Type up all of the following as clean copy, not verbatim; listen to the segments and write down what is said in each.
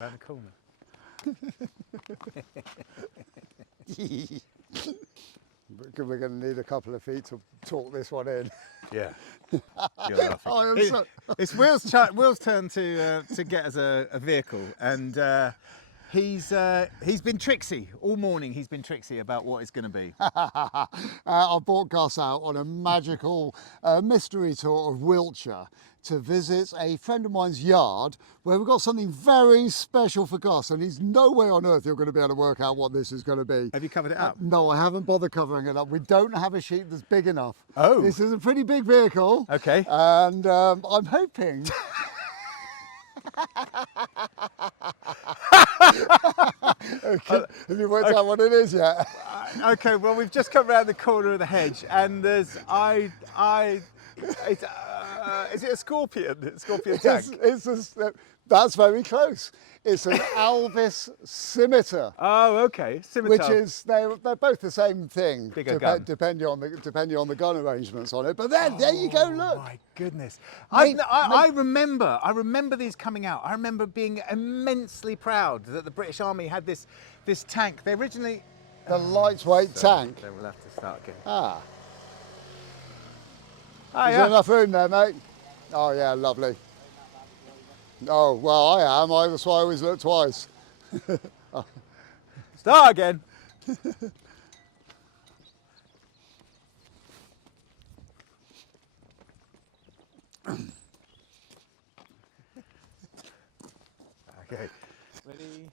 Around the corner. We're going to need a couple of feet to talk this one in. Yeah. You're laughing. It's Will's turn to get us a vehicle, and he's been tricksy all morning. He's been tricksy about what it's going to be. I brought Gus out on a magical mystery tour of Wiltshire to visit a friend of mine's yard where we've got something very special for Gus, and he's no way on earth you're going to be able to work out what this is going to be. Have you covered it up? No, I haven't bothered covering it up. We don't have a sheet that's big enough. Oh. This is a pretty big vehicle. Okay. And I'm hoping... Okay. Have you worked out what it is yet? Okay, well, we've just come around the corner of the hedge, and there's is it a scorpion? Scorpion tank? That's very close. It's an Alvis Scimitar. Oh, okay. Scimitar. Which is they're both the same thing. Bigger gun. Depending on the gun arrangements on it. But then there you go. Look. Oh my goodness! I remember these coming out. I remember being immensely proud that the British Army had this tank. They originally the lightweight tank. Then we'll have to start again. Ah. Oh, Is there enough room there, mate? Oh yeah, lovely. Oh, well, I am. That's why I always look twice. Start again. Okay. Ready?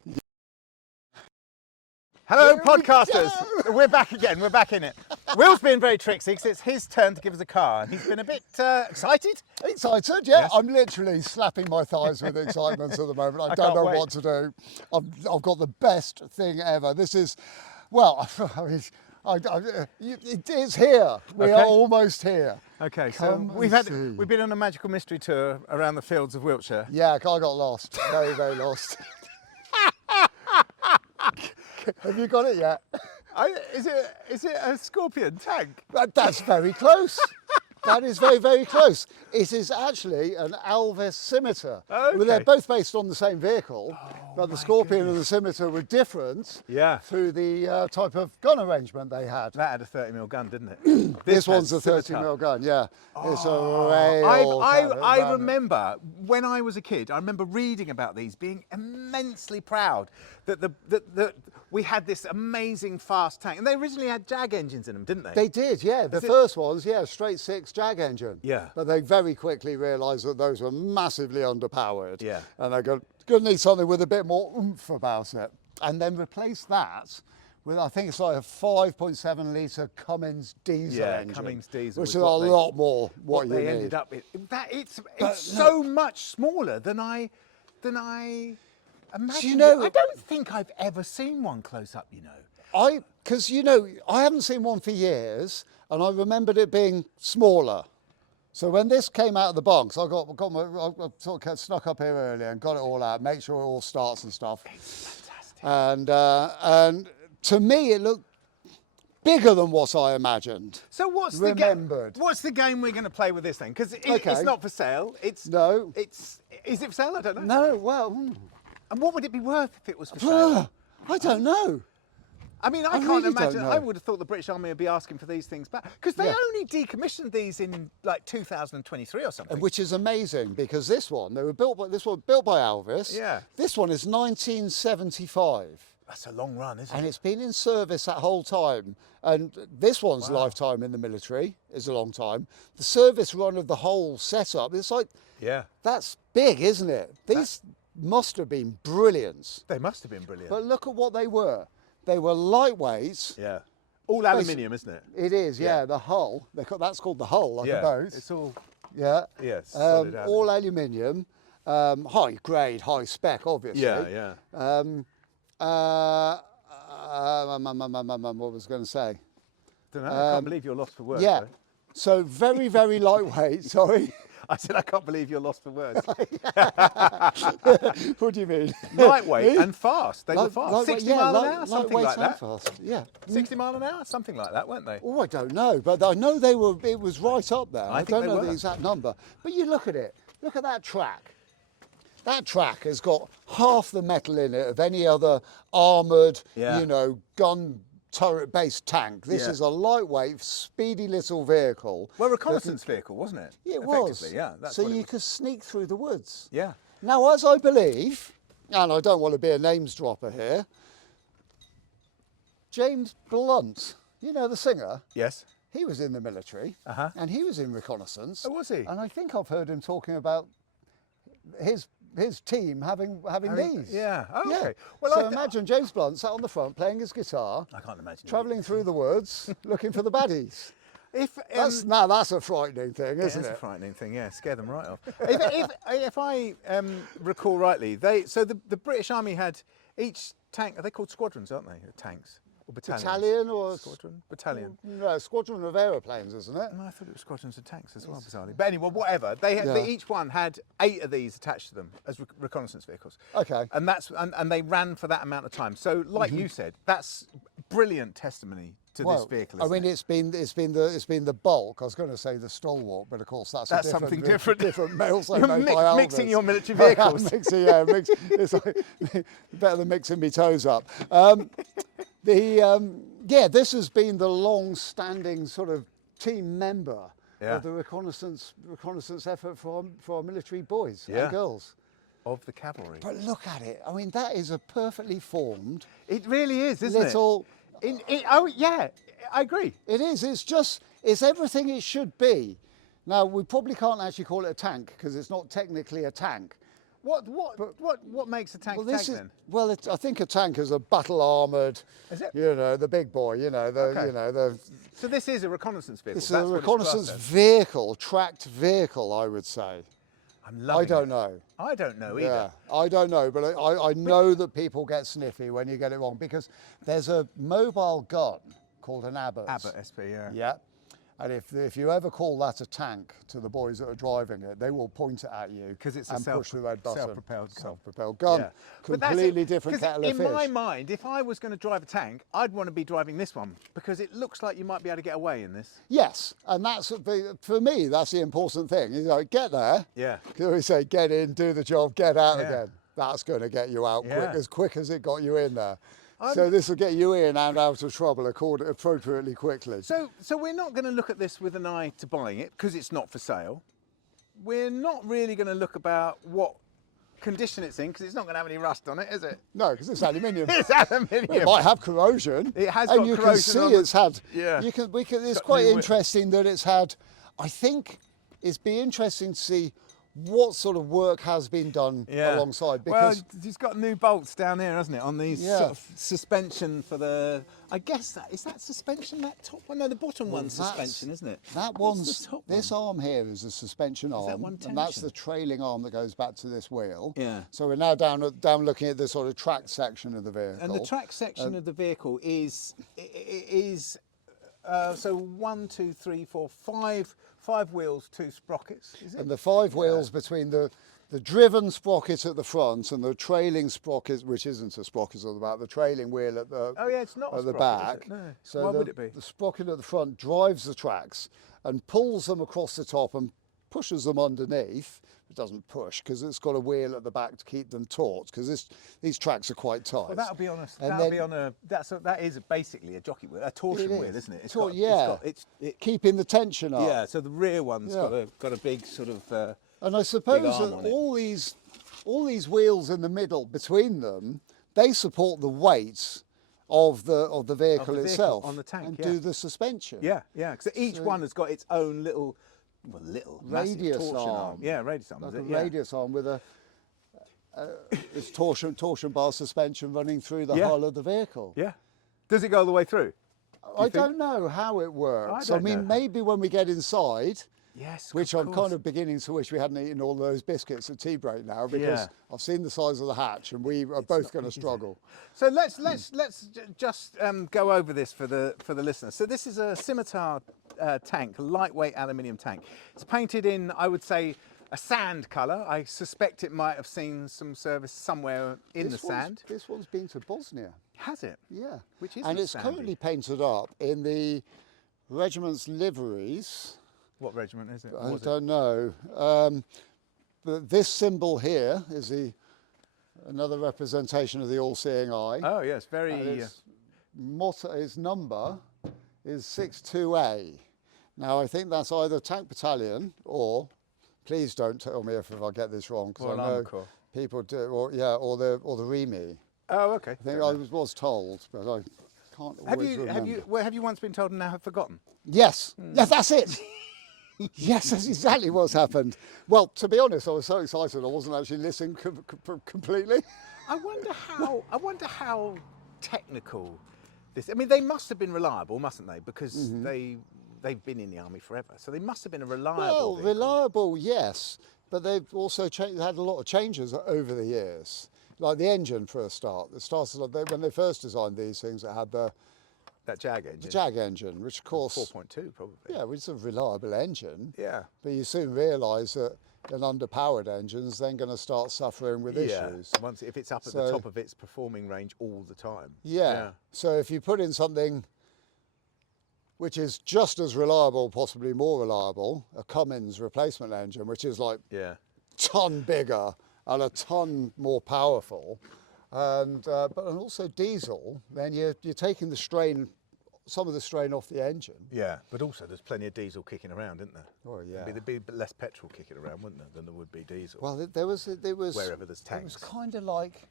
Hello, podcasters. We're back again. We're back in it. Will's been very tricksy because it's his turn to give us a car, and he's been a bit excited. Excited, yeah. Yes. I'm literally slapping my thighs with excitement at the moment. I don't know what to do. I've got the best thing ever. This is, well, I mean, it is here. We are almost here. Okay, so we've been on a magical mystery tour around the fields of Wiltshire. Yeah, I got lost. Very, very lost. Have you got it yet? Is it a scorpion tank? That's very close. That is very, very close. It is actually an Alvis Scimitar. Okay. Well, they're both based on the same vehicle, but the Scorpion and the Scimitar were different through the type of gun arrangement they had. That had a 30mm gun, didn't it? This one's a 30mm gun, yeah. It's a rail. I remember when I was a kid, I remember reading about these, being immensely proud that we had this amazing fast tank. And they originally had Jag engines in them, didn't they? They did, yeah. The first ones, yeah, straight six Jag engine. Yeah. But they very quickly realised that those were massively underpowered. Yeah. And they're going to need something with a bit more oomph about it. And then replace that with, I think it's like a 5.7 litre Cummins diesel engine. Cummins diesel. Which is a lot more what you need. Ended up with. It's so much smaller than I imagined. You know, I don't think I've ever seen one close up, you know. Because, you know, I haven't seen one for years, and I remembered it being smaller. So when this came out of the box, I sort of snuck up here earlier and got it all out, make sure it all starts and stuff. It's fantastic. And to me, it looked bigger than what I imagined. So what's the game we're going to play with this thing? Because it's not for sale. Is it for sale? I don't know. No, well. And what would it be worth if it was for sale? I don't know. I mean, I can't imagine. I would have thought the British Army would be asking for these things back, because they only decommissioned these in like 2023 or something. Which is amazing, because this one built by Alvis. Yeah. This one is 1975. That's a long run, isn't it? And it's been in service that whole time. And this one's lifetime in the military is a long time. The service run of the whole setup, it's like, that's big, isn't it? These must have been brilliant. They must have been brilliant. But look at what they were. They were lightweight. Yeah. All aluminium, isn't it? It is, yeah. The hull. That's called the hull, like a boat. It's all. Yeah. Yes. Solid all aluminium. High grade, high spec, obviously. Yeah. What was I going to say? Don't know. I can't believe you're lost for words. Yeah. Though. So very, very lightweight. Sorry. I said I can't believe you're lost for words. What do you mean? Lightweight and fast. They were fast. 60 mile an hour, something like that. Fast. Yeah. 60 mile an hour, something like that, weren't they? Oh, I don't know, but I know they were. It was right up there. I think don't know the exact number, but you look at it. Look at that track. that track has got half the metal in it of any other armoured, Yeah. you know, gun turret-based tank. This Yeah. is a lightweight, speedy little vehicle. Well, reconnaissance vehicle, wasn't it? Yeah, it was. Effectively, yeah. That's so what it you was. could sneak through the woods. Yeah. Now, as I believe, and I don't want to be a names dropper here, James Blunt, you know, the singer, Yes. he was in the military, Uh-huh. and he was in reconnaissance. Oh, was he? And I think I've heard him talking about his team having these. Yeah. Oh, Yeah. okay. Well, So imagine James Blunt sat on the front playing his guitar, I can't imagine. travelling through the woods looking for the baddies. If Now that's a frightening thing, isn't it's a it? frightening thing, yeah. Scare them right off. if I recall rightly, the British Army had each tank. Are they called squadrons, aren't they? Tanks or battalions? Battalion or Squadron? Battalion. No, squadron of aeroplanes, isn't it? No, I thought it was squadrons of tanks as well, bizarrely. But anyway, whatever. They Yeah. each one had 8 of these attached to them as reconnaissance vehicles. Okay. And and they ran for that amount of time. So, like you said, that's brilliant testimony to this vehicle. I isn't mean, it? it's been the bulk. I was going to say the stalwart, but of course that's a different, something different. Different male so You're made by mixing Elvis. your military I am vehicles. it's like, better than mixing me toes up. This has been the long-standing sort of team member Yeah. of the reconnaissance effort for our military boys Yeah. and girls. Of the cavalry. But look at it. I mean, that is a perfectly formed It really is, isn't little. it? Oh, yeah, I agree. It is. It's everything it should be. Now, we probably can't actually call it a tank because it's not technically a tank. What makes a tank a tank then? Well, I think a tank is a battle armoured. Is it? You know, the big boy. You know, Okay. So this is a reconnaissance vehicle. This is That's a what it's reconnaissance classed as. vehicle, tracked vehicle, I would say. I'm loving I don't it. know. I don't know either. Yeah, I don't know, but I know that people get sniffy when you get it wrong because there's a mobile gun called an Abbott. Abbott SP, yeah. Yeah. And if you ever call that a tank to the boys that are driving it, they will point it at you 'Cause it's a and push the red button. self-propelled gun. Self-propelled gun. Yeah. But that's Completely it, different 'cause kettle of in fish. my mind, if I was going to drive a tank, I'd want to be driving this one because it looks like you might be able to get away in this. Yes, and for me, that's the important thing. You know, get there. Yeah. Because we say, get in, do the job, get out Yeah. again. That's going to get you out Yeah. quick as it got you in there. So this will get you in and out of trouble appropriately quickly. So we're not going to look at this with an eye to buying it because it's not for sale. We're not really going to look about what condition it's in because it's not going to have any rust on it, is it? No, because it's aluminium. It's aluminium. It might have corrosion. It has and got you corrosion can on see the- it's had. Yeah. It's got quite new interesting that it's had. I think it's be interesting to see what sort of work has been done alongside. Because well, he's got new bolts down here, hasn't it? On these Yeah. sort of suspension for the. I guess is that suspension, that top one? No, the bottom one's that's- suspension, isn't it? that What's one's the top this one? arm here is a suspension arm, that one and that's tension? the trailing arm that goes back to this wheel. Yeah. So we're now down looking at the sort of track section of the vehicle. And the track section of the vehicle is so 1, 2, 3, 4, 5 wheels, 2 sprockets. Is it? And the 5 wheels between the driven sprocket at the front and the trailing sprocket, which isn't a sprocket at the back, the trailing wheel at the Oh yeah, it's not a at the sprocket, is back. it? No. So Why the, would it be? the sprocket at the front drives the tracks and pulls them across the top and pushes them underneath. It doesn't push because it's got a wheel at the back to keep them taut because these tracks are quite tight. Well, that'll be on a. And That'll then- be on a. That is basically a jockey wheel, a torsion It wheel, is. isn't it? It's Tor- got, yeah. It, keeping the tension up. yeah. So the rear one's Yeah. got a big sort of. And I suppose arm that on it. all these wheels in the middle between them, they support the weight of the vehicle vehicle itself on the tank, and yeah. do the suspension. Yeah, yeah. Because each one has got its own little massive Radius torsion arm. Yeah, radius arm. Like is a it? Yeah. radius arm with this torsion bar suspension running through the Yeah. hull of the vehicle. Yeah. Does it go all the way through? I don't know how it works. I don't mean, know. maybe when we get inside, Yes. which of I'm course. kind of beginning to wish we hadn't eaten all those biscuits at tea break now because Yeah. I've seen the size of the hatch and we are both going to struggle. So let's just go over this for the listeners. So this is a Scimitar tank, a lightweight aluminium tank. It's painted in, I would say, a sand colour. I suspect it might have seen some service somewhere in the sand. This one's been to Bosnia. Has it? Yeah. Which and isn't it's sandy. currently painted up in the regiment's liveries. What regiment is it? I Was it? don't know. this symbol here is another representation of the all-seeing eye. Oh yes, very. Its motto, its number is 62A. Now I think that's either tank battalion or, please don't tell me if I get this wrong, because I know people do, or the REME. Oh, okay. I think I was told, but I can't always remember. Have you once been told and now have forgotten? Yes, yes, that's it. Yes, that's exactly what's happened. Well, to be honest, I was so excited I wasn't actually listening completely. I wonder how technical this. I mean, they must have been reliable, mustn't they? Because they've been in the army forever, so they must have been a reliable. Well, vehicle. reliable, yes, but they've also had a lot of changes over the years. Like the engine for a start. It started when they first designed these things. It had that Jag engine. The Jag engine, which of course 4.2 probably. Yeah, which is a reliable engine. Yeah. But you soon realise that an underpowered engine's then going to start suffering with issues. If it's up at the top of its performing range all the time. Yeah. So if you put in something which is just as reliable, possibly more reliable, a Cummins replacement engine, which is like a ton bigger and a ton more powerful, and also diesel, then you're taking the strain, some of the strain off the engine. Yeah, but also there's plenty of diesel kicking around, isn't there? Oh yeah. There'd be less petrol kicking around, wouldn't there, than there would be diesel? Well, there was wherever there's tanks. It was kind of like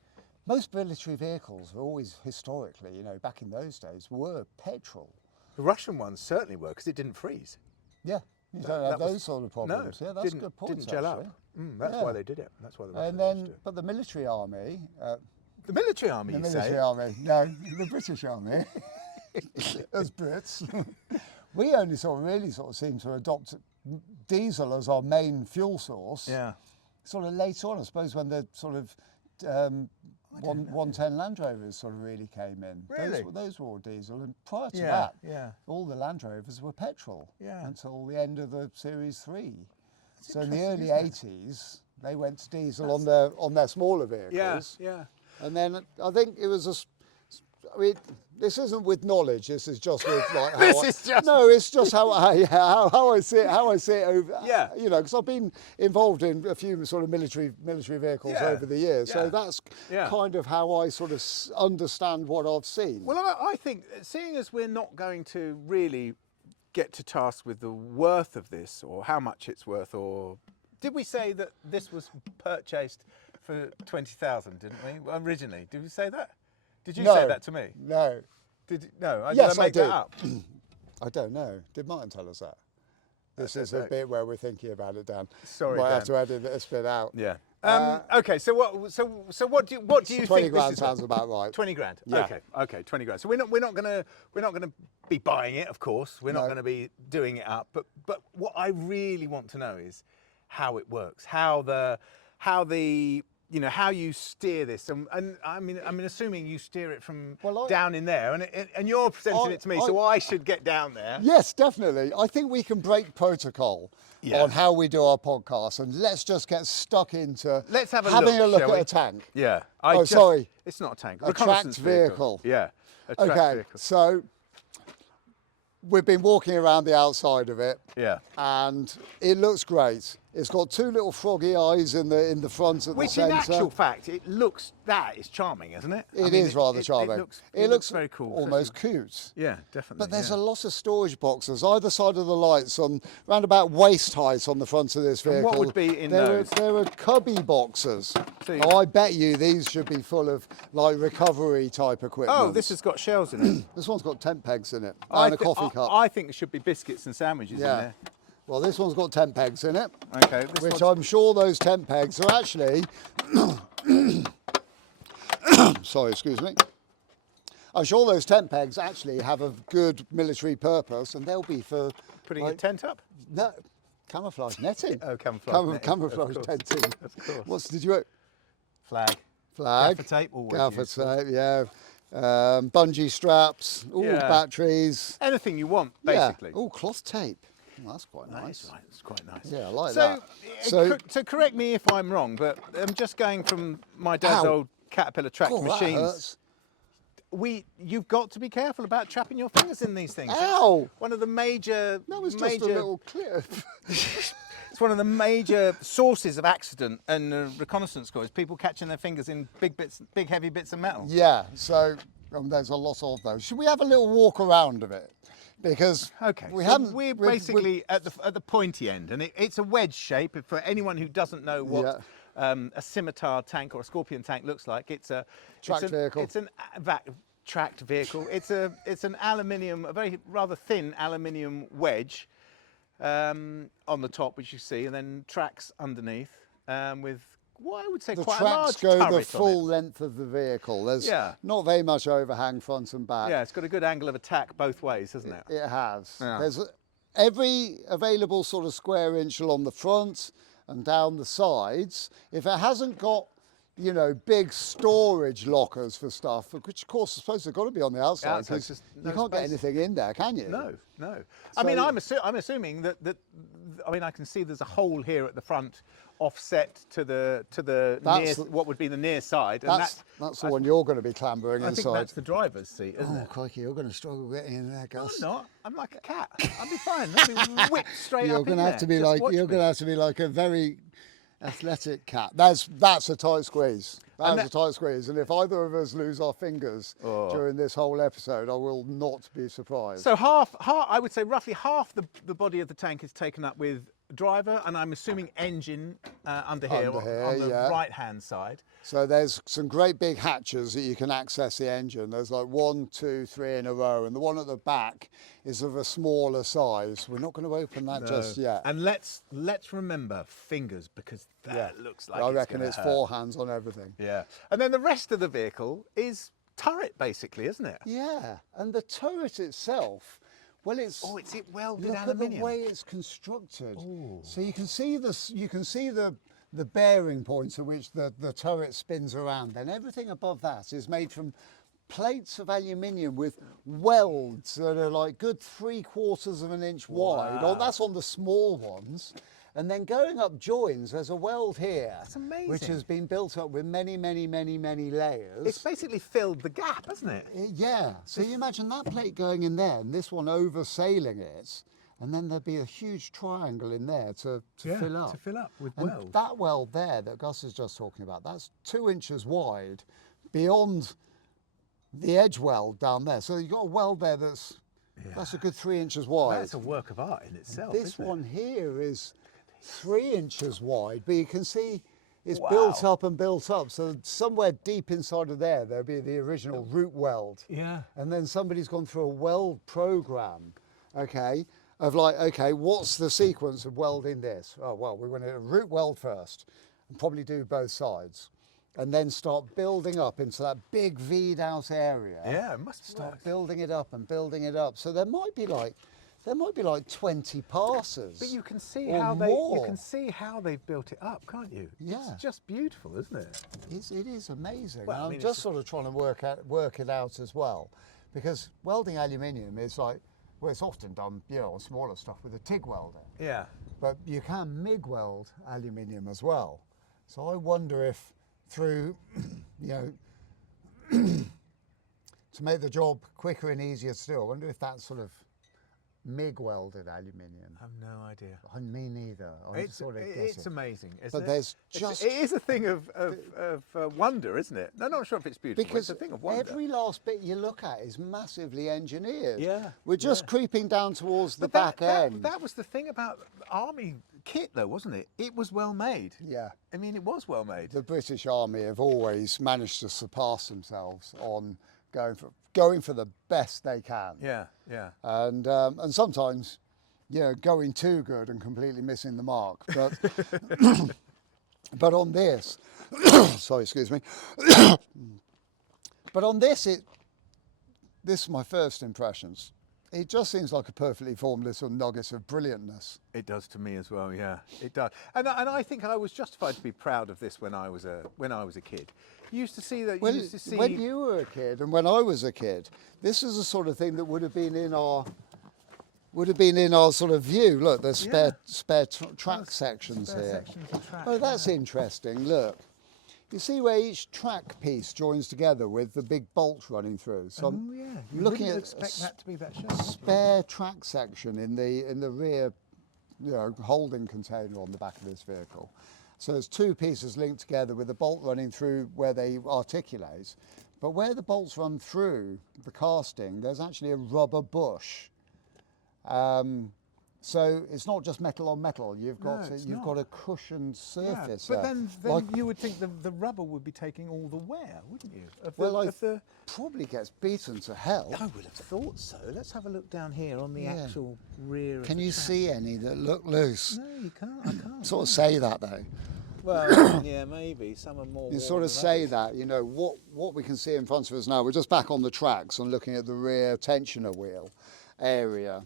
most military vehicles were always historically, back in those days, were petrol. The Russian ones certainly were, because it didn't freeze. Yeah. You don't have those sort of problems. No, yeah, that's a good point. Didn't gel up. That's why they did it. That's why the Russians used it. But the military army. The military army, the military army. No, the British army. As Brits, we only really seem to adopt diesel as our main fuel source. Yeah. Sort of later on, I suppose, when the sort of 110 Land Rovers sort of really came in. Really? Those were all diesel, and prior to that, yeah, all the Land Rovers were petrol. Yeah. Until the end of the Series 3. So in the early 80s, they went to diesel on their smaller vehicles. Yeah. And then I think it was this isn't with knowledge. This is just with like it's just how I see it. How I see it over. Yeah. Because I've been involved in a few sort of military vehicles over the years. So that's kind of how I sort of understand what I've seen. Well, I think, seeing as we're not going to really get to task with the worth of this or how much it's worth, or did we say that this was purchased for 20,000? Didn't we originally? Did we say that? Did you say that to me? No. No? Yes, did I make that up? I don't know. Did Martin tell us that? This is a bit where we're thinking about it, Dan. Sorry, Might Dan. have to edit this bit out. Yeah. Okay. So what do you 20 think? grand sounds about right. 20 grand. Yeah. Okay. 20 grand. So we're not gonna be buying it, of course. We're not gonna be doing it up. But what I really want to know is how it works. How you steer this, and I mean, assuming you steer it from down in there, and you're presenting it to me, so I should get down there. Yes, definitely. I think we can break protocol on how we do our podcast, and let's just get stuck into having a look at a tank. Yeah. Sorry. It's not a tank. A tracked vehicle. Yeah. A tracked vehicle. So we've been walking around the outside of it. Yeah. And it looks great. It's got two little froggy eyes in the front at the centre. Which in actual fact, that is charming, isn't it? It is rather charming. It looks very cool. Almost cute. Yeah, definitely. But there's a lot of storage boxes either side of the lights, on round about waist height on the front of this vehicle. And what would be in those? There are cubby boxes. I bet you these should be full of like recovery type equipment. Oh, this has got shells in it. This one's got tent pegs in it and a coffee cup. I think there should be biscuits and sandwiches in there. Well, this one's got tent pegs in it. Okay. Which I'm sure those tent pegs are actually... Sorry, excuse me. I'm sure those tent pegs actually have a good military purpose, and they'll be for... Putting a tent up? No, camouflage netting. Oh, camouflage netting. Camouflage tenting. Of course. Did you... Flag. Flag. Gaffer tape. Gaffer tape, yeah. Bungee straps, batteries. Anything you want, basically. Yeah. Oh, cloth tape. Oh, that's quite nice. Right. It's quite nice. Yeah, I like that. So correct me if I'm wrong, but I'm just going from my dad's old Caterpillar track machines. You've got to be careful about trapping your fingers in these things. Ow! One of the major... That was just a little clip. It's one of the major sources of accident and reconnaissance corps. People catching their fingers in big heavy bits of metal. Yeah, so there's a lot of those. Should we have a little walk around of it? Because we're basically at the pointy end, and it's a wedge shape. For anyone who doesn't know what a Scimitar tank or a Scorpion tank looks like, it's a tracked vehicle. It's an tracked vehicle. It's an aluminium, a very rather thin aluminium wedge on the top, which you see, and then tracks underneath with what I would say quite a large turret on it. The tracks go the full length of the vehicle. There's not very much overhang front and back. Yeah, it's got a good angle of attack both ways, hasn't it? It has. Yeah. There's every available sort of square inch along the front and down the sides. If it hasn't got, you know, big storage lockers for stuff, which of course I suppose they've got to be on the outside, because you can't get anything in there, can you? No. I mean, I'm assuming that I mean, I can see there's a hole here at the front, offset to the near, what would be the near side. And that's the one you're going to be clambering inside. I think that's the driver's seat, isn't it? Oh, crikey, you're going to struggle getting in there, Gus. No, I'm not. I'm like a cat. I'll be fine. I'll be whipped straight up in there. You're going to have to be like a very athletic cat. That's a tight squeeze. That's a tight squeeze. And if either of us lose our fingers during this whole episode, I will not be surprised. So I would say roughly half the body of the tank is taken up with driver, and I'm assuming engine under here on the right-hand side. So there's some great big hatches that you can access the engine. There's like 1, 2, 3 in a row, and the one at the back is of a smaller size. We're not going to open that just yet. And let's remember fingers, because that looks like I reckon it's 4 hands on everything. Yeah. And then the rest of the vehicle is turret, basically, isn't it? Yeah. And the turret itself, well, it's welded look aluminium. at the way it's constructed. Ooh. So you can see this. You can see the bearing points at which the turret spins around. Then everything above that is made from plates of aluminium with welds that are like good 3/4 of an inch wide. Oh, that's on the small ones. And then going up joins, there's a weld here. That's amazing. Which has been built up with many, many, many, many layers. It's basically filled the gap, hasn't it? Yeah. So you imagine that plate going in there and this one oversailing it, and then there'd be a huge triangle in there to fill up. To fill up with and weld. That weld there that Gus is just talking about, that's 2 inches wide beyond the edge weld down there. So you've got a weld there that's a good 3 inches wide. That's a work of art in itself. This one here is 3 inches wide, but you can see it's built up and built up. So somewhere deep inside of there'll be the original root weld. Yeah. And then somebody's gone through a weld program, of like, what's the sequence of welding this? Oh, well, we're going to root weld first and probably do both sides, and then start building up into that big V'd out area. Yeah, it must start building it up and building it up. So there might be like 20 passes. But you can see how they've built it up, can't you? Yeah. It's just beautiful, isn't it? It is amazing. Well, I'm just sort of trying to work it out as well, because welding aluminium is like, well, it's often done, on smaller stuff with a TIG welder. Yeah. But you can MIG weld aluminium as well. So I wonder if through, to make the job quicker and easier to do, I wonder if that's sort of MIG welded aluminium. I have no idea. Me neither. It's amazing. But there's it is a thing of wonder, isn't it? I'm not sure if it's beautiful. Because it's a thing of wonder. Every last bit you look at is massively engineered. Yeah. We're just creeping down towards the back end. That was the thing about Army kit, though, wasn't it? It was well made. Yeah. I mean, it was well made. The British Army have always managed to surpass themselves on going for the best they can. Yeah, yeah. And sometimes, going too good and completely missing the mark. But but on this, sorry, excuse me. But on this, this is my first impressions. It just seems like a perfectly formed little nugget of brilliantness. It does to me as well, yeah. It does, and I think I was justified to be proud of this when I was a kid. You used to see that. When you were a kid and when I was a kid, this is the sort of thing that would have been in our sort of view. Look, there's spare track sections here. Oh, that's interesting. Look. You see where each track piece joins together with the big bolt running through. So I'm looking at expect that to be that shape. Spare track section in the rear holding container on the back of this vehicle. So there's two pieces linked together with a bolt running through where they articulate. But where the bolts run through the casting, there's actually a rubber bush. So it's not just metal on metal. You've got a cushioned surface. Yeah, but there. then you would think the rubber would be taking all the wear, wouldn't you? Probably gets beaten to hell. I would have thought so. Let's have a look down here on the actual rear. Can you see any that look loose? No, you can't. I can't. Sort of say that though. Well, yeah, maybe some are more. You sort of say that, what we can see in front of us now. We're just back on the tracks and looking at the rear tensioner wheel area.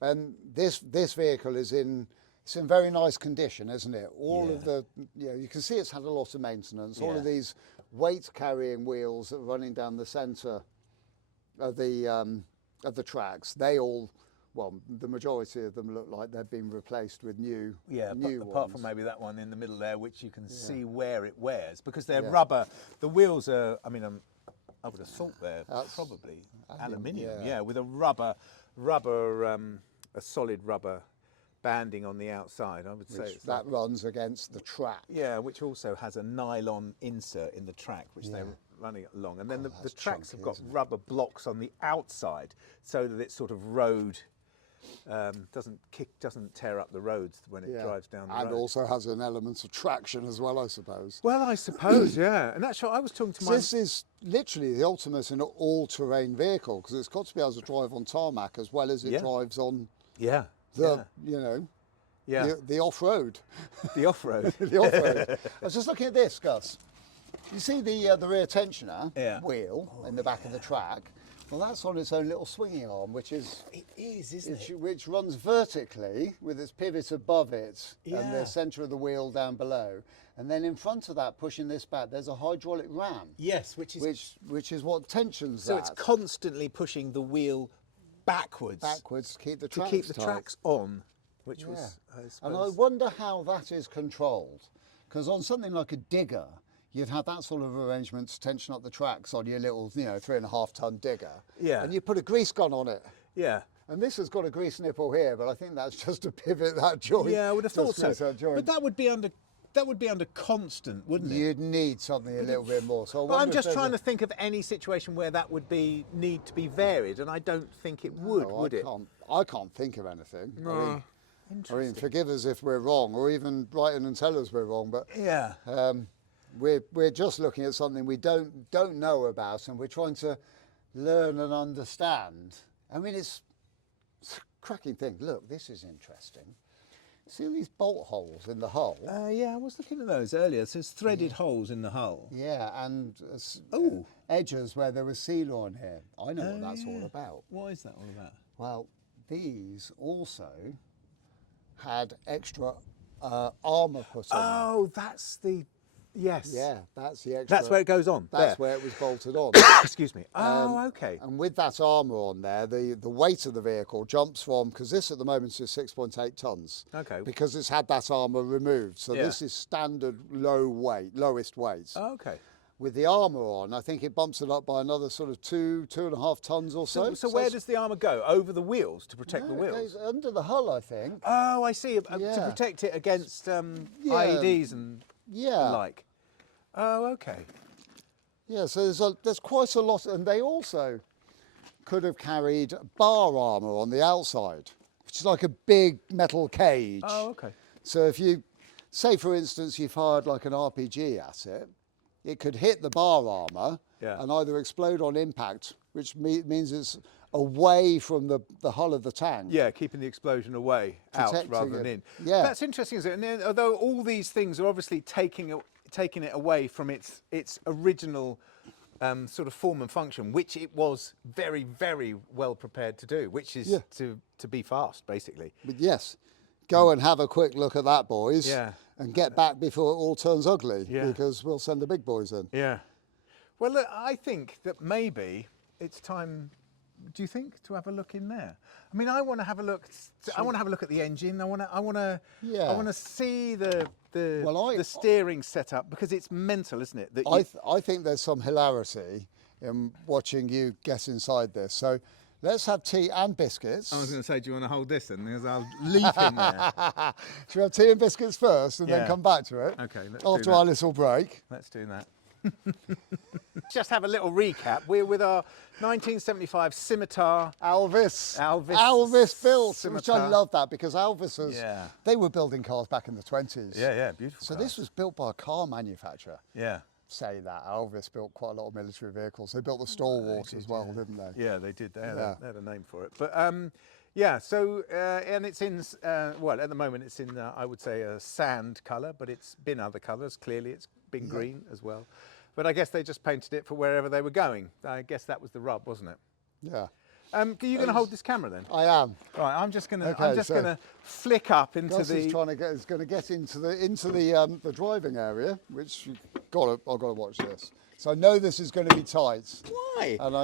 And this vehicle is in very nice condition, isn't it? All of the, you can see it's had a lot of maintenance. All of these weight-carrying wheels that are running down the centre of the tracks, they all, well, the majority of them look like they've been replaced with new ones. Apart from maybe that one in the middle there, which you can see where it wears, because they're rubber. The wheels are, I would have thought they're probably aluminium, with a a solid rubber banding on the outside. I would say that runs against the track. Yeah, which also has a nylon insert in the track, which they're running along. And then the tracks have got rubber blocks on the outside, so that it's sort of road doesn't tear up the roads when it drives down the road. And also has an element of traction as well, I suppose. Well, I suppose, yeah. And that's what I was talking to This is literally the ultimate in an all-terrain vehicle, because it's got to be able to drive on tarmac as well as it drives on the off-road. The off-road. The off-road. I was just looking at this, Gus. You see the rear tensioner wheel in the back of the track? Well, that's on its own little swinging arm, which is... It is, isn't it? Which runs vertically with its pivot above it and the centre of the wheel down below. And then in front of that, pushing this back, there's a hydraulic ram. Yes, which is what tensions that. So it's constantly pushing the wheel backwards. Backwards to keep the tracks to keep the tracks on, which was, I suppose... And I wonder how that is controlled. Because on something like a digger, you'd have that sort of arrangement to tension up the tracks on your little, 3.5 ton digger. Yeah. And you put a grease gun on it. Yeah. And this has got a grease nipple here, but I think that's just to pivot that joint. Yeah, I would have thought so. But that would be under constant, wouldn't it? You'd need something a little bit more. So I'm just trying to think of any situation where that would need to be varied, and I don't think it would it? I can't think of anything. No. I mean, forgive us if we're wrong, or even write in and tell us we're wrong. But we're just looking at something we don't know about, and we're trying to learn and understand. I mean, it's a cracking thing. Look, this is interesting. See these bolt holes in the hull? Yeah, I was looking at those earlier. So there's threaded holes in the hull. Yeah, and edges where there was seal on here. I know what that's all about. What is that all about? Well, these also had extra armour put on. Oh, that's the... Yes. Yeah, that's the extra. That's where it goes on. That's where it was bolted on. Excuse me. Oh, okay. And with that armour on there, the weight of the vehicle jumps from, because this at the moment is 6.8 tonnes. Okay. Because it's had that armour removed. So this is standard lowest weight. Oh, okay. With the armour on, I think it bumps it up by another sort of 2.5 tonnes or so. So where does the armour go? Over the wheels to protect the wheels? It goes under the hull, I think. Oh, I see. To protect it against IEDs and... Yeah. Like. Oh, okay. Yeah, so there's quite a lot, and they also could have carried bar armour on the outside, which is like a big metal cage. Oh, okay. So if you, say for instance, you fired like an RPG at it, it could hit the bar armour and either explode on impact, which means it's away from the hull of the tank. Yeah, keeping the explosion away, out rather than in. Yeah. That's interesting, isn't it? And then, although all these things are obviously taking it away from its original sort of form and function, which it was very, very well prepared to do, which is to be fast, basically. But yes, go and have a quick look at that, boys. Yeah. And get back before it all turns ugly, because we'll send the big boys in. Yeah. Well, look, I think that maybe it's time. Do you think to have a look in there? I mean, I want to have a look. I want to have a look at the engine. I want to see the steering setup, because it's mental, isn't it? That I think there's some hilarity in watching you get inside this. So Let's have tea and biscuits. I was going to say, do you want to hold this then? Because I'll leave him there. Should we have tea and biscuits first and Yeah. then come back to it? Okay, let's After do our that. little break. Let's do that. Just have a little recap. We're with our 1975 Scimitar. Alvis built, which Scimitar. I love that because Alvis Yeah. they were building cars back in the 20s. Yeah, beautiful. So cars. this was built by a car manufacturer. Yeah. Say that Alvis built quite a lot of military vehicles. They built the Stalwart as well, didn't they? Yeah, they did. They had, Yeah. they had a name for it. But yeah, so and it's in well, at the moment it's in I would say a sand colour, but it's been other colours. Clearly, it's been green as well. But I guess they just painted it for wherever they were going. I guess that was the rub, wasn't it? Yeah. Are you going to hold this camera then? I am. Right, I'm just going to Okay, flick up into Gus the. is going to get into the driving area, which I've got to watch this. So I know this is going to be tight. Why? And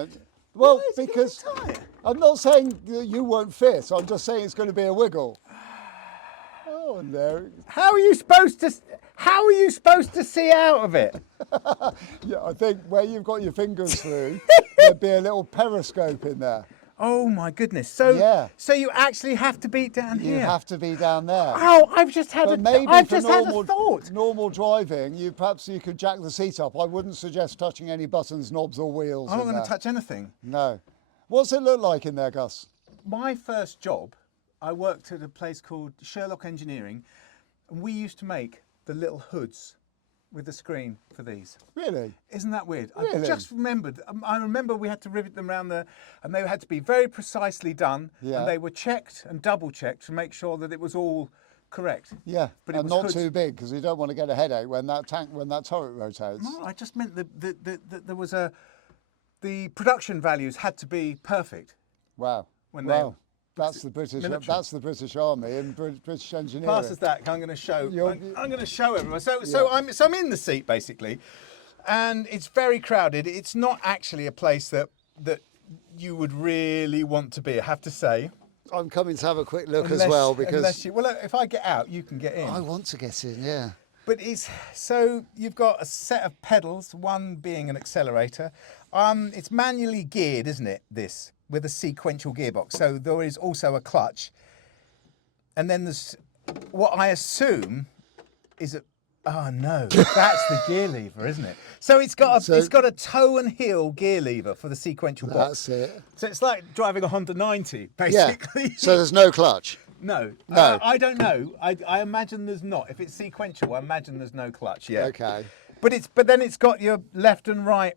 Why is it because gonna be tight? I'm not saying that you won't fit. I'm just saying it's going to be a wiggle. Oh, and there. How are you supposed to see out of it? Yeah, I think where you've got your fingers through, there'd be a little periscope in there. Oh my goodness! So Yeah. so you actually have to be down You here. have to be down there. Oh, I've just had But maybe I've for just had a thought. normal driving, perhaps you could jack the seat up. I wouldn't suggest touching any buttons, knobs, or wheels. I'm not in going to there. touch anything. No. What's it look like in there, Gus? My first job, I worked at a place called Sherlock Engineering, and we used to make the little hoods with the screen for these. Really? Isn't that weird? I Really? just remembered. I remember we had to rivet them around and they had to be very precisely done. Yeah. And they were checked and double checked to make sure that it was all correct. Yeah, But it and was not hoods. too big because you don't want to get a headache when that turret rotates. No, I just meant that there was the production values had to be perfect. Wow. When wow. That's the British. military. That's the British Army and British engineering. Passes that. I'm going to show. You're- I'm going to show everyone. So I'm in the seat basically, and it's very crowded. It's not actually a place that you would really want to be. I have to say. I'm coming to have a quick look as well because if I get out, you can get in. I want to get in. Yeah. But so you've got a set of pedals, one being an accelerator. It's manually geared, isn't it? This with a sequential gearbox. So there is also a clutch, and then there's what I assume is a. Oh no, that's the gear lever, isn't it? So it's got a toe and heel gear lever for the sequential box. That's it. So it's like driving a Honda 90, basically. Yeah. So there's no clutch. No. No. I don't know. I imagine there's not. If it's sequential, I imagine there's no clutch. Yeah. Okay. But then it's got your left and right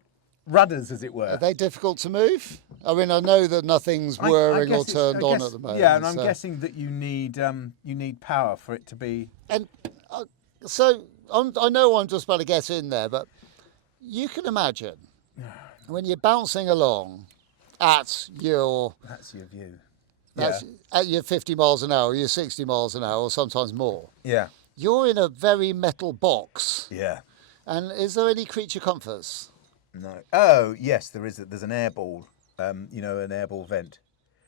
rudders, as it were. Are they difficult to move? I mean, I know that nothing's whirring or turned on at the moment. Yeah, and I'm so. guessing that you need power for it to be. And so I know I'm just about to get in there, but you can imagine when you're bouncing along at your That's your view. at your 50 miles an hour, your 60 miles an hour, or sometimes more. Yeah. You're in a very metal box. Yeah. And is there any creature comforts? No. Oh yes, there is. There's an air ball. An air ball vent.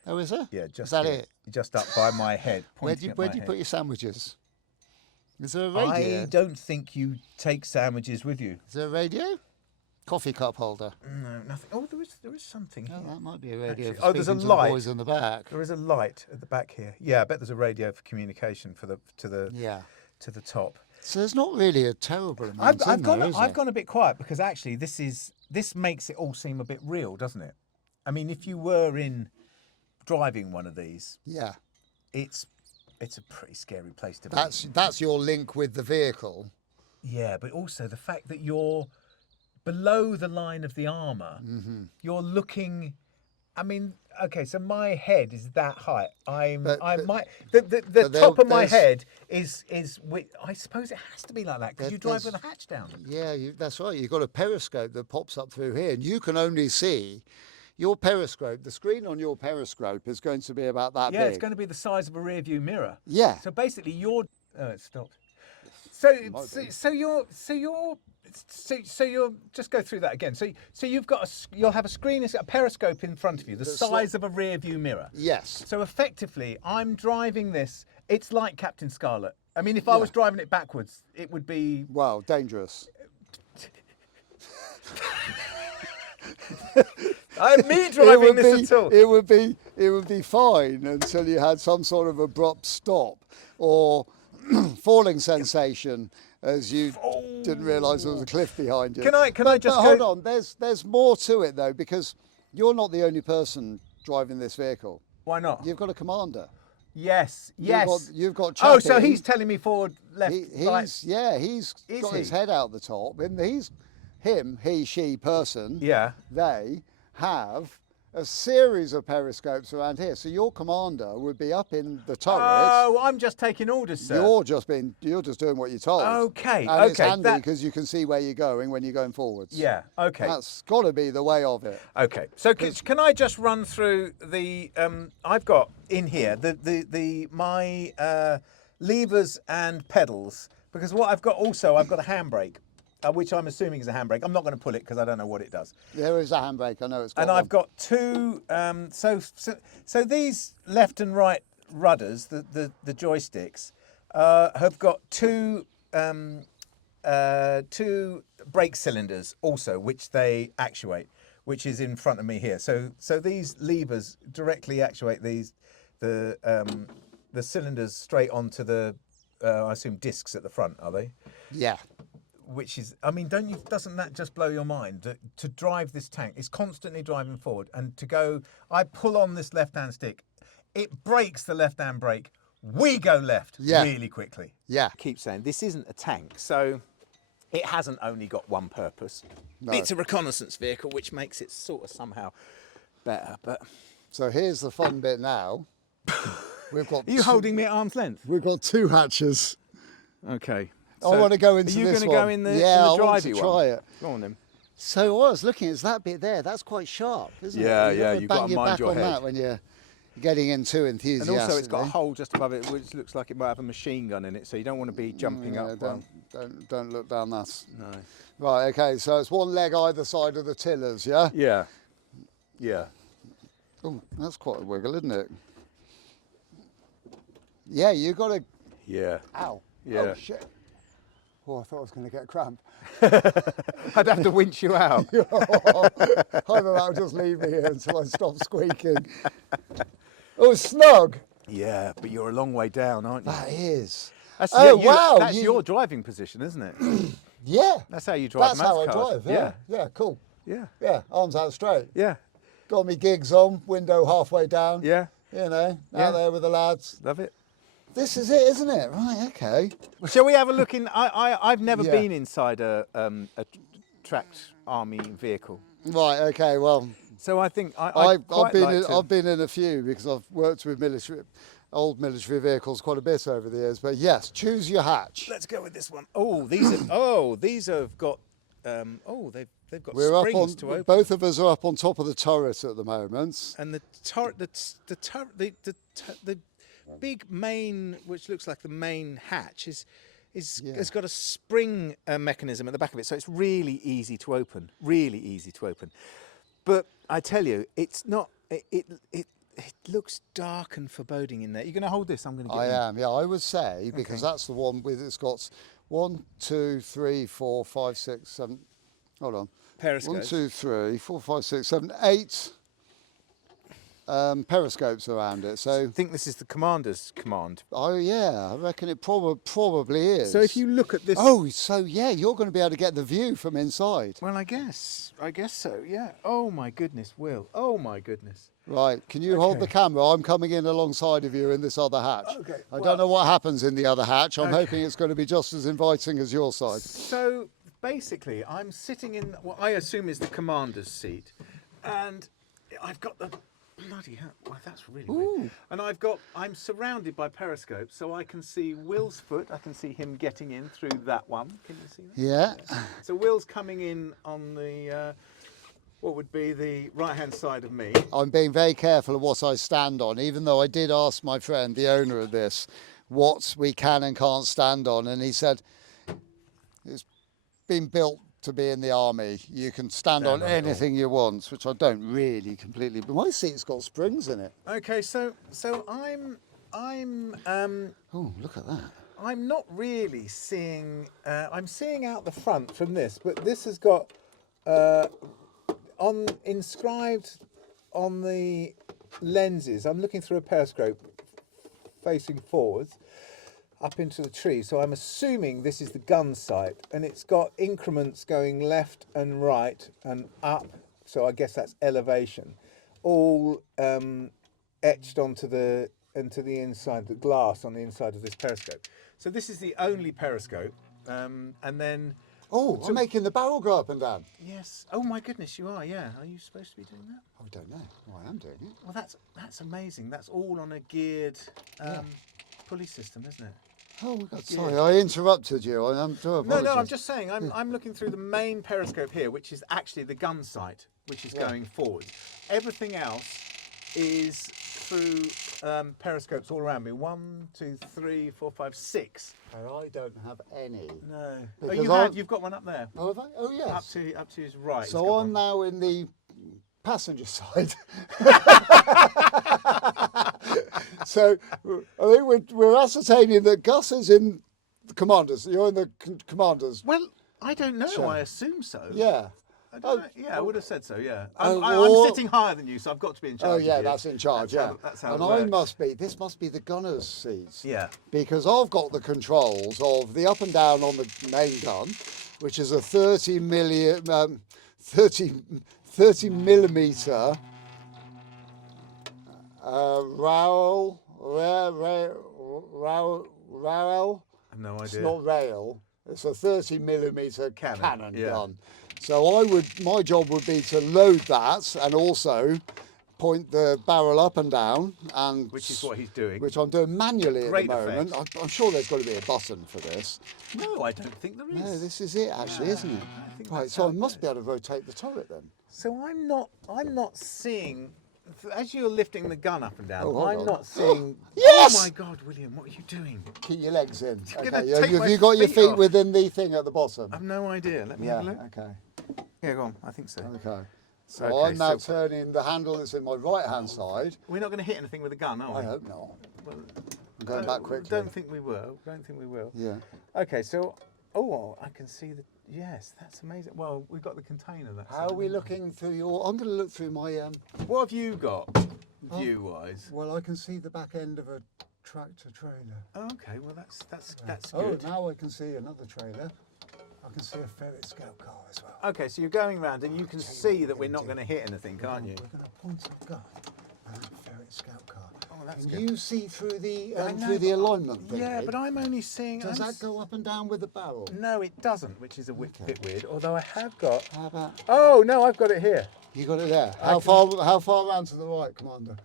Oh, is there? Yeah. Just is that here, it? Just up by my head. Where do you put your sandwiches? Is there a radio? I don't think you take sandwiches with you. Is there a radio? Coffee cup holder. No, nothing. Oh, there is something here. Oh, that might be a radio. Actually. For Oh, there's a speaking to the light. boys in the back. There is a light at the back here. Yeah, I bet there's a radio for communication to the Yeah. top. So there's not really a terrible amount in there, is I've there? gone a bit quiet because actually this makes it all seem a bit real, doesn't it? I mean, if you were in driving one of these, Yeah. it's a pretty scary place to be. That's your link with the vehicle. Yeah, but also the fact that you're below the line of the armour, you're looking. I mean, okay, so my head is that height. The top of my head is. I suppose it has to be like that because you drive with a hatch down. Yeah, that's right. You've got a periscope that pops up through here, and you can only see your periscope. The screen on your periscope is going to be about that big. Yeah, it's going to be the size of a rear view mirror. Yeah. So basically, it stopped. So you're just go through that again. So you'll have a screen, a periscope in front of you, the size of a rear view mirror. Yes. So effectively, I'm driving this. It's like Captain Scarlet. I mean, if I was driving it backwards, it would be. Wow, dangerous. I'm me driving this at all. It would be fine until you had some sort of abrupt stop or falling sensation as you didn't realise there was a cliff behind you. Can I just hold on? There's more to it though, because you're not the only person driving this vehicle. Why not? You've got a commander. Yes. You've got Oh, Chappie. so he's telling me forward, left, right. He's got his head out the top, and she person. Yeah. They have a series of periscopes around here. So your commander would be up in the turret. Oh, I'm just taking orders, sir. You're just doing what you're told. Okay. And it's handy because you can see where you're going when you're going forwards. Yeah. Okay. That's got to be the way of it. Okay. So can I just run through the? I've got in here my levers and pedals, because what I've got a handbrake. Which I'm assuming is a handbrake. I'm not going to pull it because I don't know what it does. There is a handbrake. I know it's got And one. I've got two. So these left and right rudders, the joysticks, have got two brake cylinders also, which they actuate, which is in front of me here. So these levers directly actuate the cylinders straight onto the I assume discs at the front, are they? Yeah. Which is, I mean, doesn't that just blow your mind that to drive this tank is constantly driving forward, and to go, I pull on this left-hand stick, it breaks the left-hand brake, we go left really quickly. Yeah. I keep saying this isn't a tank, so it hasn't only got one purpose. No. It's a reconnaissance vehicle, which makes it sort of somehow better. But so here's the fun bit now. We've got. Are you holding me at arm's length? We've got two hatches. Okay. I want to go into this one. Are you going to go in the I drivey want to try it. Go on then. So what I was looking at is that bit there. That's quite sharp, isn't it? You've got to mind your head. That when you're getting in too enthusiastically. And also it's got a hole just above it which looks like it might have a machine gun in it, so you don't want to be jumping up. Don't look down that. No. Right, okay, so it's one leg either side of the tillers, yeah? Yeah. Yeah. Oh, that's quite a wiggle, isn't it? Yeah, you got to... Yeah. Ow. Yeah. Oh, shit. Oh, I thought I was going to get a cramp. I'd have to winch you out. Either that or just leave me here until I stop squeaking. Oh, it's snug. Yeah, but you're a long way down, aren't you? That is. Wow. That's your driving position, isn't it? Yeah. That's how you drive. That's how I drive, yeah. Yeah, cool. Yeah. Yeah, arms out straight. Yeah. Got me gigs on, window halfway down. Yeah. You know, out there with the lads. Love it. This is it, isn't it? Right, okay. Well, shall we have a look in? I've never been inside a tracked army vehicle. Right, okay, well. So I think I've been in a few because I've worked with old military vehicles quite a bit over the years. But yes, choose your hatch. Let's go with this one. Oh, these have got they've got springs to open. Both of us are up on top of the turret at the moment. And the big main, which looks like the main hatch, has got a spring mechanism at the back of it, so it's really easy to open. Really easy to open. But I tell you, it's not. It looks dark and foreboding in there. You're going to hold this? I'm going to. I am. Yeah, I would say because that's the one with it's got 1, 2, 3, 4, 5, 6, 7. Hold on. Periscopes. 1, 2, 3, 4, 5, 6, 7, 8. Periscopes around it. So I think this is the commander's command. Oh yeah, I reckon it probably is. So if you look at this. Oh, so yeah, you're going to be able to get the view from inside. Well, I guess so. Yeah. Oh my goodness, Will. Oh my goodness. Right, can you hold the camera? I'm coming in alongside of you in this other hatch. Okay. I don't know what happens in the other hatch. I'm hoping it's going to be just as inviting as your side. So basically, I'm sitting in what I assume is the commander's seat, and I've got the. Bloody hell, well, that's really weird. And I'm surrounded by periscopes, so I can see Will's foot, I can see him getting in through that one. Can you see that? Yeah. So Will's coming in on the, what would be the right-hand side of me. I'm being very careful of what I stand on, even though I did ask my friend, the owner of this, what we can and can't stand on, and he said, it's been built to be in the army. You can stand on anything you want, which I don't really completely. But my seat's got springs in it. Okay, so I'm. Oh, look at that! I'm not really seeing. I'm seeing out the front from this, but this has got. inscribed on the lenses, I'm looking through a periscope facing forwards up into the tree, so I'm assuming this is the gun sight, and it's got increments going left and right and up, so I guess that's elevation, all etched onto the inside, the glass on the inside of this periscope. So this is the only periscope, and then... Oh, I'm making the barrel go up and down. Yes. Oh my goodness, you are. Yeah. Are you supposed to be doing that? I don't know. Well, I am doing it. Well, that's amazing. That's all on a geared pulley system, isn't it? Oh my God! Sorry, I interrupted you. I do apologise. No, I'm just saying. I'm looking through the main periscope here, which is actually the gun sight, which is going forward. Everything else is through periscopes all around me. 1, 2, 3, 4, 5, 6. And I don't have any. No. Because You've got one up there. Oh, have I? Oh, yes. Up to his right. So I'm now in the passenger side. So I think we're ascertaining that Gus is in the commanders. You're in the commanders. Well, I don't know. Sure. I assume so. Yeah. I would have said so, yeah. Oh, I'm sitting higher than you, so I've got to be in charge. Oh, yeah, of you. that's in charge, That's how and it works. this must be the gunner's seats. Yeah. Because I've got the controls of the up and down on the main gun, which is a 30 millimeter rail. I have no idea. It's not rail. It's a 30 millimeter cannon yeah. gun. So my job would be to load that and also point the barrel up and down, and which is what he's doing. Which I'm doing manually Great at the moment. I'm sure there's got to be a button for this. No, I don't think there is. No, this is it actually, isn't it? I think Right, so I must be able to rotate the turret then. So I'm not seeing. As you're lifting the gun up and down, Oh, hold I'm on. not seeing. Yes! Oh my God, William, what are you doing? Keep your legs in. gonna Okay, take have my you got your feet feet off. within the thing at the bottom? I've no idea. Let me have a look. Okay. Yeah, go on. I think so. Okay. So Okay, I'm now so- turning the handle that's in my right hand side. We're not going to hit anything with the gun, are we? I hope not. Well, I'm going back quickly. Don't think we will. Yeah. Okay, so I can see the. Yes, that's amazing. Well, we've got the container. How are we looking through your? I'm going to look through my. What have you got, view-wise? Well, I can see the back end of a tractor trailer. Oh, okay, well that's Oh, good. now I can see another trailer. I can see a ferret scout car as well. Okay, so you're going around and you can see that we're not going to hit anything, can't you? We're going to point our gun at a ferret scout car. Oh, that's and good. you see through the I know, through the alignment thing. Yeah, but I'm only seeing. Does that go up and down with the barrel? No, it doesn't, which is a bit weird. Although I have got. How about? Oh no, I've got it here. You got it there. How far around to the right, Commander?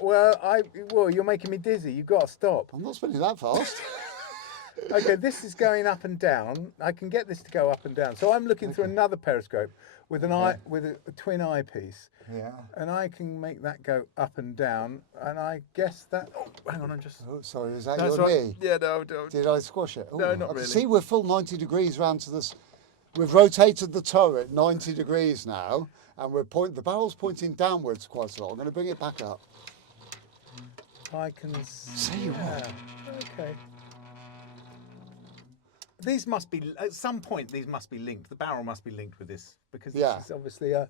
Well, you're making me dizzy. You've got to stop. I'm not spinning that fast. Okay, this is going up and down. I can get this to go up and down. So I'm looking through another periscope with an eye, with a twin eyepiece. Yeah. And I can make that go up and down. And I guess that. Oh, hang on, I'm just. Oh, sorry, is that That's your right. knee? Yeah, no, don't. Did I squash it? No, not I can really. see we're full 90 degrees round to this. We've rotated the turret 90 degrees now, and the barrel's pointing downwards quite a lot. I'm going to bring it back up. I can See you what? Okay. These must be at some point. These must be linked. The barrel must be linked with this because this is obviously a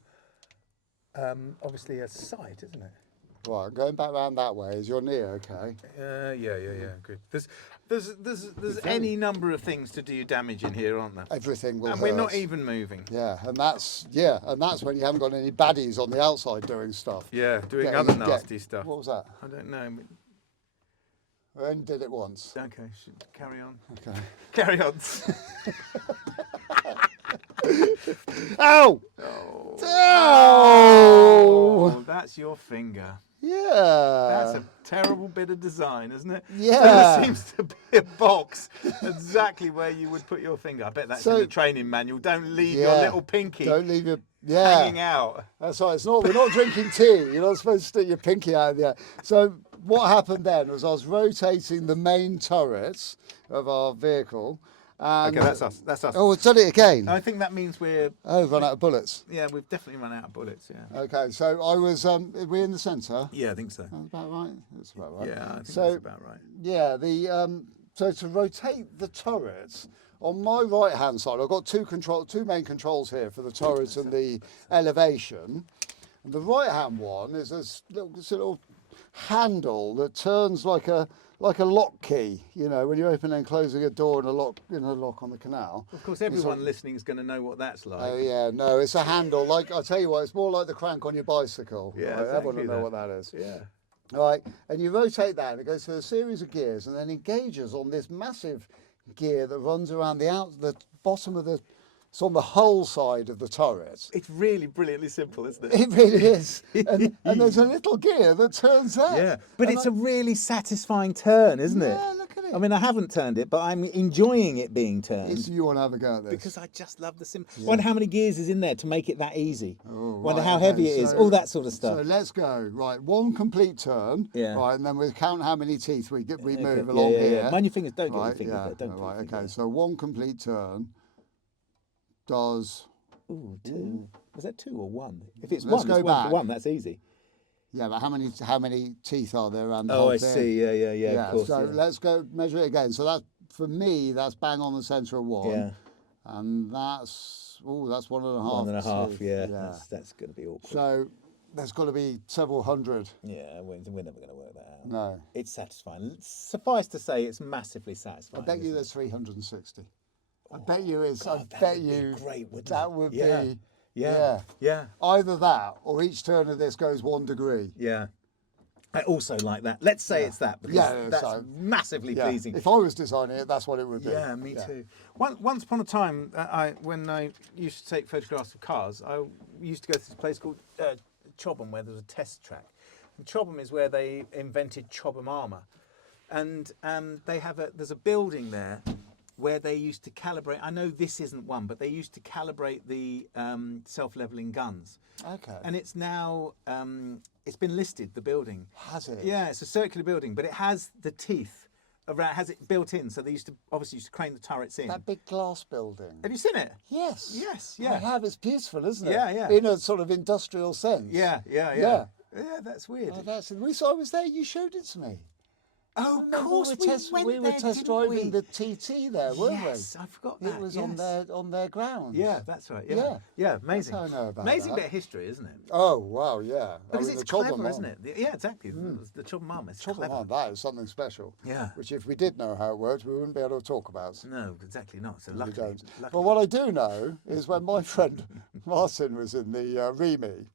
sight, isn't it? Right, going back round that way. Is your knee okay? Yeah. Good. There's any number of things to do you damage in here, aren't there? Everything will And hurt. we're not even moving. Yeah, and that's when you haven't got any baddies on the outside doing stuff. Yeah, doing Get- other get- nasty stuff. What was that? I don't know. I only did it once. Okay, should carry on. Okay. Carry on. Ow! Oh, Oh! that's your finger. Yeah. That's a terrible bit of design, isn't it? Yeah. There seems to be a box exactly where you would put your finger. I bet that's in the training manual. Don't leave your little pinky Don't leave your hanging out. That's right. We're not drinking tea. You're not supposed to stick your pinky out in the air. So what happened then was I was rotating the main turret of our vehicle. And Okay, that's us. Oh, we've done it again. I think that means we're. Oh, run out of bullets. Yeah, we've definitely run out of bullets. Yeah. Okay, so I was. We're in the centre. Yeah, I think so. That's about right. That's about right. Yeah, I think So- that's about right. Yeah, So to rotate the turrets, on my right hand side, I've got two main controls here for the turrets and the elevation. And the right hand one is this little handle that turns like a lock key, you know, when you're opening and closing a door and a lock on the canal. Of course, everyone listening is going to know what that's like. Oh yeah, no, it's a handle. Like I'll tell you what, it's more like the crank on your bicycle. Yeah, right? exactly Everyone will know what that is. Yeah. All right, and you rotate that, and it goes through a series of gears, and then engages on this massive gear that runs around the bottom of the. It's on the whole side of the turret. It's really brilliantly simple, isn't it? It really is. And there's a little gear that turns that. Yeah, but it's a really satisfying turn, isn't it? Yeah, look at it. I mean, I haven't turned it, but I'm enjoying it being turned. You want to have a go at this? Because I just love the simple. Yeah. Wonder how many gears is in there to make it that easy. Oh, Wonder how heavy it is. All that sort of stuff. So let's go. Right, one complete turn. Yeah. Right, and then we'll count how many teeth we move along here. Yeah. Mind your fingers. Don't get right, your fingers yeah. there. Don't. Right. Okay. So one complete turn does. Ooh, two. Was that 2 or 1? If it's Let's 1, go it's 1 back. for 1. That's easy. Yeah, but how many teeth are there around the Oh, whole I thing? see. Yeah. Of course. So yeah. let's go measure it again. So that for me, that's bang on the centre of 1. Yeah. And that's 1.5. 1.5. teeth. Yeah. That's going to be awkward. So there's got to be several hundred. Yeah, we're never going to work that out. No. It's satisfying. Suffice to say, it's massively satisfying. I bet you there's 360. I bet you is. God, I bet you be great, wouldn't that it? would Yeah. be. Yeah. Either that or each turn of this goes 1 degree. Yeah. I also like that. Let's say it's that because that's massively pleasing. If I was designing it, that's what it would be. Yeah, me too. Once upon a time, when I used to take photographs of cars, I used to go to this place called Chobham, where there was a test track. And Chobham is where they invented Chobham armour, and there's a building there where they used to calibrate. I know this isn't one, but they used to calibrate the self-leveling guns. Okay. And it's now it's been listed. The building Has it? Yeah, it's a circular building, but it has the teeth around. Has it built in? So they obviously used to crane the turrets in. That big glass building. Have you seen it? Yes. Yes. Yeah. I have. It's beautiful, isn't it? Yeah. In a sort of industrial sense. Yeah. Yeah. Yeah, that's weird. Oh, I was there. You showed it to me. Oh, of course, we were test driving the TT there, weren't we? Yes, I forgot that. It was on their grounds. Yeah, that's right. Yeah. Yeah, amazing. That's how I know about amazing that. bit of history, isn't it? Oh wow, yeah. Because it's clever, Chobham isn't it? Yeah, exactly. The Chobham arm is clever. Chobham, that is something special. Yeah. Which if we did know how it worked, we wouldn't be able to talk about. No, exactly not. So We luckily, don't. But what I do know is when my friend Martin was in the Remy,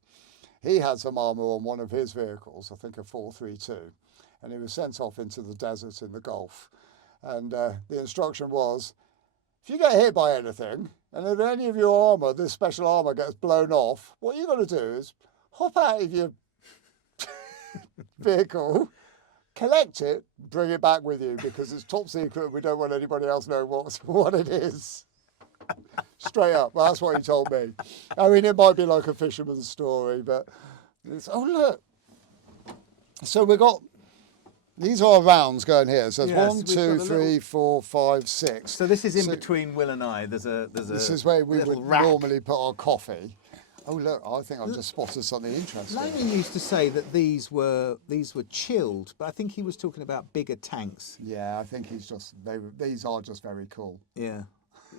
he had some armour on one of his vehicles, I think a 432, and he was sent off into the desert in the Gulf. And the instruction was, if you get hit by anything, and if any of your armour, this special armour gets blown off, what you've got to do is hop out of your vehicle, collect it, bring it back with you, because it's top secret and we don't want anybody else knowing what it is. Straight up. Well, that's what he told me. I mean, it might be like a fisherman's story, but it's, oh, look. So we've got, these are our rounds going here. So there's 1, 2, 3, 4, 5, 6. So this is in between Will and I. This is where we would normally put our coffee. Oh look, I think I've just spotted something interesting. Lanyon used to say that these were chilled, but I think he was talking about bigger tanks. Yeah, I think these are just very cool. Yeah.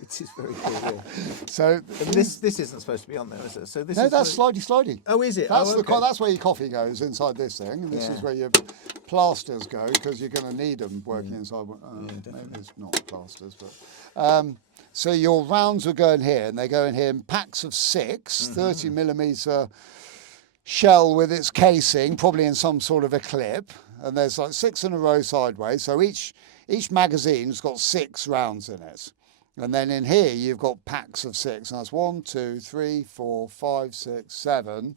It is very cool. Yeah. So this isn't supposed to be on there, is it? So this no, is that's slidey. Oh, is it? That's okay. That's where your coffee goes inside this thing, and this is where your plasters go because you're going to need them working inside. Maybe it's not plasters, but so your rounds are going here, and they go in here in packs of 6, 30mm shell with its casing, probably in some sort of a clip, and there's like 6 in a row sideways. So each magazine's got 6 rounds in it. And then in here, you've got packs of 6. And that's 1, 2, 3, 4, 5, 6, 7,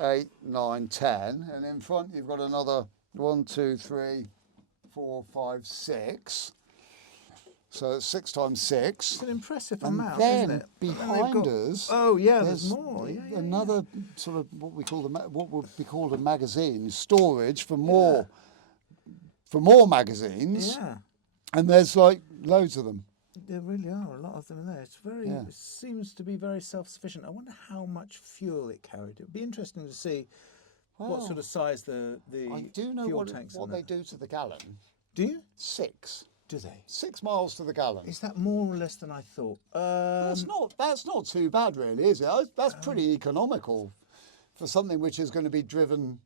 8, 9, 10. And in front, you've got another 1, 2, 3, 4, 5, 6. So it's 6 times 6. It's an impressive And amount, then isn't it? behind us, oh yeah, there's more. Yeah, another sort of what would be called a magazine storage for more magazines. Yeah. And there's like loads of them. There really are a lot of them in there. It's it seems to be very self-sufficient. I wonder how much fuel it carried. It would be interesting to see what sort of size the I do know fuel what tanks they do to the gallon. Do you? 6. Do they? 6 miles to the gallon. Is that more or less than I thought? That's not too bad, really, is it? That's pretty economical for something which is going to be driven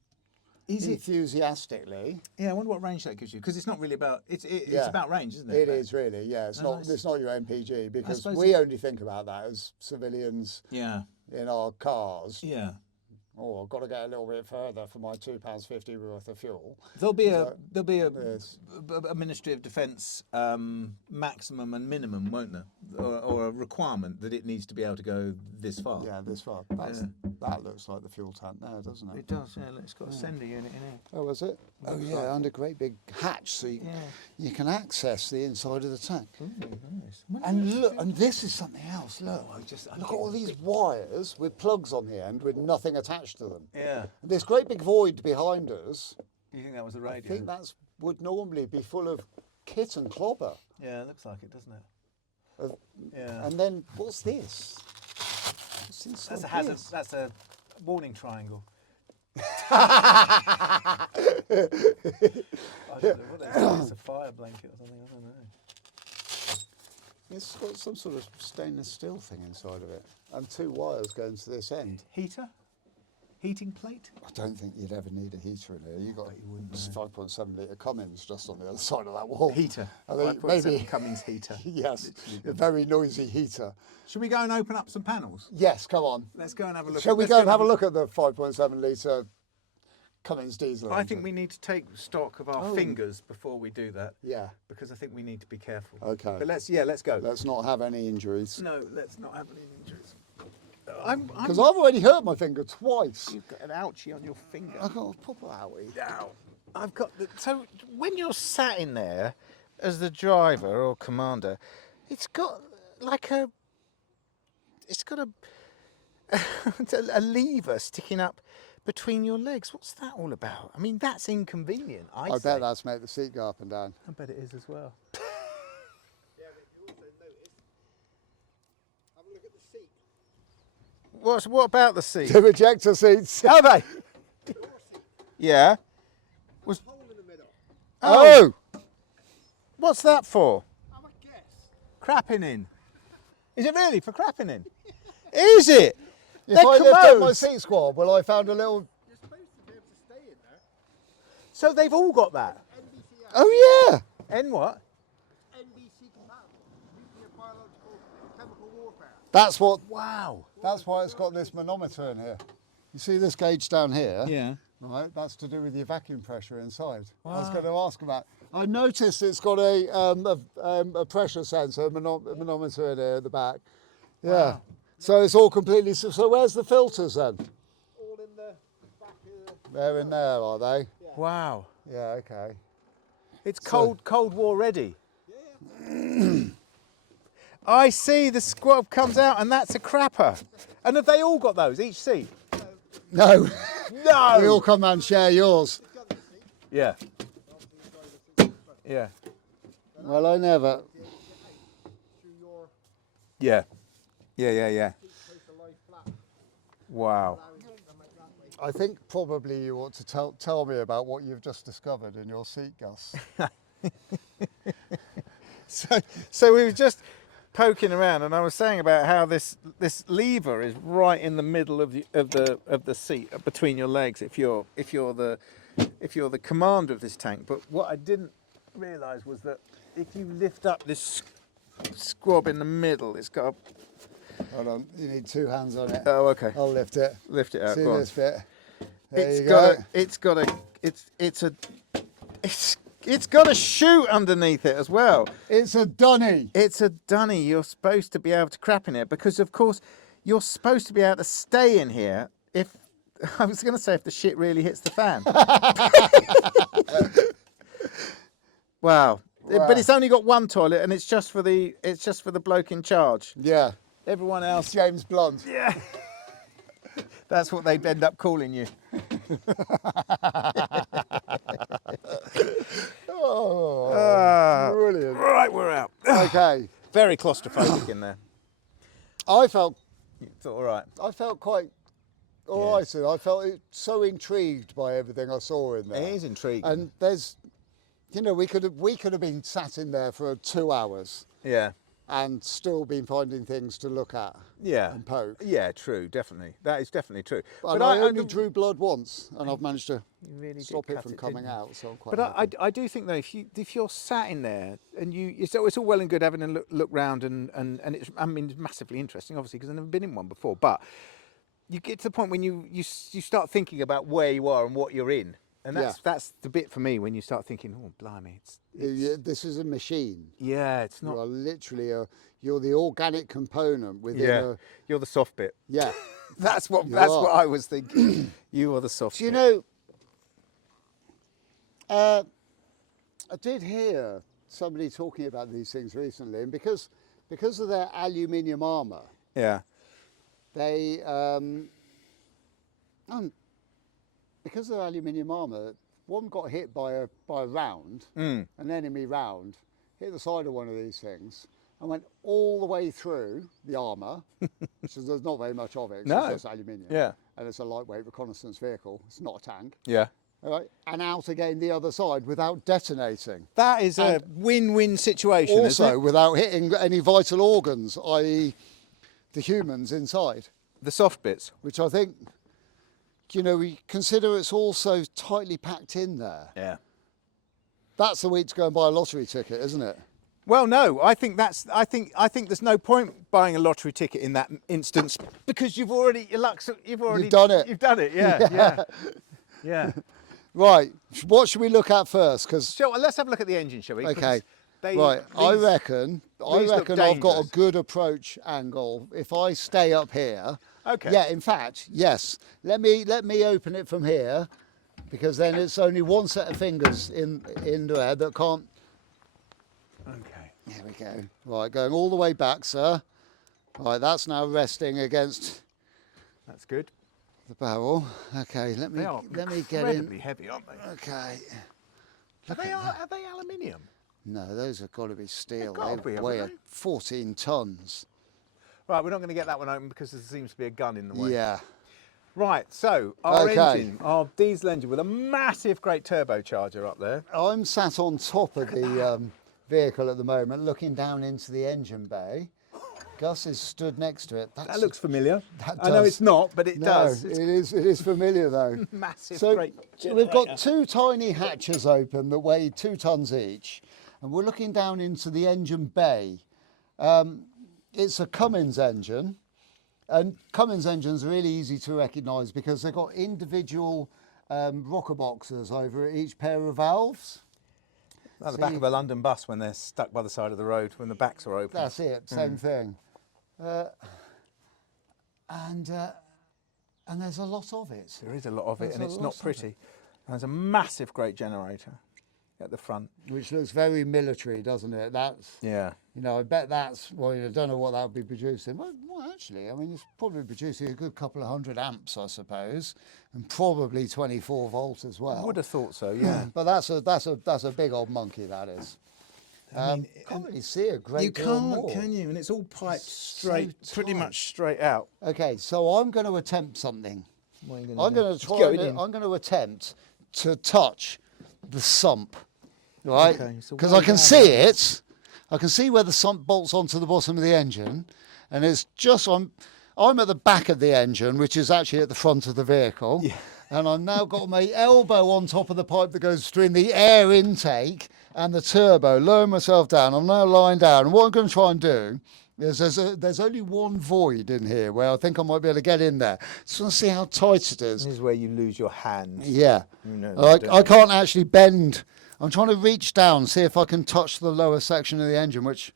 enthusiastically. Yeah, I wonder what range that gives you, because it's not really about it's about range, isn't it? It is really, yeah. It's not your MPG, because we only think about that as civilians. Yeah. In our cars. Yeah. Oh, I've got to get a little bit further for my £2.50 worth of fuel. There'll be a Ministry of Defence maximum and minimum, won't there? Or a requirement that it needs to be able to go this far. Yeah, this far. That looks like the fuel tank there, doesn't it? It does, yeah. It's got a sender unit in here. Oh, is it? Oh, yeah, under a great big hatch, so you can access the inside of the tank. Ooh, nice. And look, and this is something else, look. Look at all these wires with plugs on the end with nothing attached to them. Yeah. This great big void behind us. You think that was the radio? I think that would normally be full of kit and clobber. Yeah, it looks like it, doesn't it? Yeah. And then what's this? What's inside That's a hazard. this? That's a warning triangle. I don't know what it is. It's a fire blanket or something. I don't know. It's got some sort of stainless steel thing inside of it, and 2 wires going to this end. Heater? Heating plate? I don't think you'd ever need a heater in here. You got 5.7 litre Cummins just on the other side of that wall. Heater. I think maybe Cummins heater. Yes, a very noisy heater. Should we go and open up some panels? Yes, come on. Let's go and have a look. Shall we go and have a look at the 5.7 litre Cummins diesel engine? I think we need to take stock of our fingers before we do that. Yeah. Because I think we need to be careful. Okay. But let's go. Let's not have any injuries. No, let's not have any injuries. Because I've already hurt my finger twice. You've got an ouchie on your finger. I've got a proper ouchie. Ow. I've got so when you're sat in there as the driver or commander, it's got like a a lever sticking up between your legs. What's that all about? I mean, that's inconvenient. I bet that's to make the seat go up and down. I bet it is as well. Yeah, but you also notice. Have a look at the seat. What about the seat? The ejector seats. Are they? Yeah. Was a hole in the middle. Oh. What's that for? Have a guess. Crapping in. Is it really for crapping in? Is it? If I lift up my seat squad, well, I found a little. You're supposed to be able to stay in there. So they've all got that? NBCI. Oh yeah. N what? NBC compatible. Nuclear biological chemical warfare. That's what. Wow. That's why it's got this manometer in here. You see this gauge down here? Yeah. Right. That's to do with your vacuum pressure inside. Wow. I was going to ask about. I noticed it's got a pressure sensor, manometer in here at the back. Yeah. Wow. So it's all completely. So where's the filters then? All in the back of the... They're in there, are they? Yeah. Wow. Yeah. Okay. It's Cold War ready. Yeah. I see. The squab comes out, and that's a crapper. And have they all got those? Each seat? No. No. We all come and share yours. Yeah. Yeah. Well, I never. Yeah. Yeah. Wow. I think probably you ought to tell me about what you've just discovered in your seat, Gus. So we were just poking around, and I was saying about how this lever is right in the middle of the seat between your legs if you're the commander of this tank. But what I didn't realise was that if you lift up this squab in the middle, it's got a... Hold on, you need 2 hands on it. Oh, okay. I'll lift it. Lift it out. See go this on. bit? There you go. It's got a chute underneath it as well. It's a dunny. It's a dunny. You're supposed to be able to crap in it because, of course, you're supposed to be able to stay in here if... I was going to say if the shit really hits the fan. Wow. But it's only got one toilet, and it's just for the bloke in charge. Yeah. Everyone else... James Blunt. Yeah. That's what they'd end up calling you. Brilliant. Right, we're out. Okay. Very claustrophobic in there. I felt all right. I felt quite all right. I felt so intrigued by everything I saw in there. It is intriguing. And there's You know, we could have been sat in there for 2 hours Yeah. and still been finding things to look at. Yeah. And poke. Yeah, true, definitely. That is definitely true. But I only drew blood once, and I've managed to really stop did it from cut it, coming didn't you? out. So I'm quite But happy. I do think though, if you're sat in there and it's all well and good having a look round and it's, I mean, it's massively interesting, obviously, because I've never been in one before. But you get to the point when you start thinking about where you are and what you're in, and that's the bit for me when you start thinking, oh blimey, This is a machine. yeah, it's not. You are literally you're the organic component within Yeah, you're the soft bit. Yeah. That's what You are. I was thinking. You are the soft Do you bit. know, I did hear somebody talking about these things recently, and because of their aluminium armour, Yeah. they because of their aluminium armour, one got hit by a round, an enemy round, hit the side of one of these things, and went all the way through the armour, which is, there's not very much of it, 'cause No. it's just aluminium, Yeah. and it's a lightweight reconnaissance vehicle. It's not a tank. Yeah. All right, and out again the other side without detonating. That is a win-win situation. Also, isn't it? without hitting any vital organs, i.e. the humans inside, The soft bits. which I think, you know, we consider it's all so tightly packed in there. Yeah. That's the week to go and buy a lottery ticket, isn't it? Well, no, I think there's no point buying a lottery ticket in that instance because you've done it. You've done it, yeah. Yeah. Right, what should we look at first? Because So let's have a look at the engine, shall we? okay, They, right, I these- reckon look I've got a dangerous. good approach angle if I stay up here. Okay. Yeah, in fact, yes. Let me open it from here, because then it's only one set of fingers in there that can't. Okay. There we go. Right, going all the way back, sir. Right, that's now resting against That's good. the barrel. Okay, let me They are get incredibly in. heavy, aren't they? Okay. Are they aluminium? No, those have got to be steel. gotta They be, haven't weigh they? 14 tons. Right, we're not going to get that one open because there seems to be a gun in the way. Yeah. Right, so our Okay. engine, our diesel engine with a massive, great turbocharger up there. I'm sat on top of the vehicle at the moment, looking down into the engine bay. Gus is stood next to it. That looks familiar. That I know does. it's not, but it No, does. it is familiar though. Massive, So great we've got generator. two tiny hatches open that weigh 2 tons each, and we're looking down into the engine bay. It's a Cummins engine, and Cummins engines are really easy to recognise because they've got individual rocker boxes over each pair of valves. Like the back of a London bus when they're stuck by the side of the road when the backs are open. That's it, same thing. And there's a lot of it. There is a lot of it, There's and a it's lot not of pretty. There's a massive, great generator at the front. Which looks very military, doesn't it? That's, Yeah. you know, I bet that's, well, I don't know what that would be producing. Well, actually, I mean, it's probably producing a good couple of 100 amps, I suppose, and probably 24 volts as well. Would have thought so, yeah. But that's a big old monkey, that is. I mean, Can't really see a great you deal can't, more. can you? And it's all piped so straight, pretty tight. much straight out. Okay, so I'm going to attempt something. What are you I'm do? going to Just try. go in. I'm going to attempt to touch the sump, right? Okay, so Because way I can down see there. it. I can see where the sump bolts onto the bottom of the engine, and it's just I'm at the back of the engine, which is actually at the front of the vehicle. Yeah. And I've now got my elbow on top of the pipe that goes between the air intake and the turbo, lowering myself down. I'm now lying down. And what I'm going to try and do is there's only one void in here where I think I might be able to get in there. Just want to see how tight it is. This is where you lose your hands. Yeah. You know that, don't I you? can't actually bend. I'm trying to reach down, see if I can touch the lower section of the engine, which,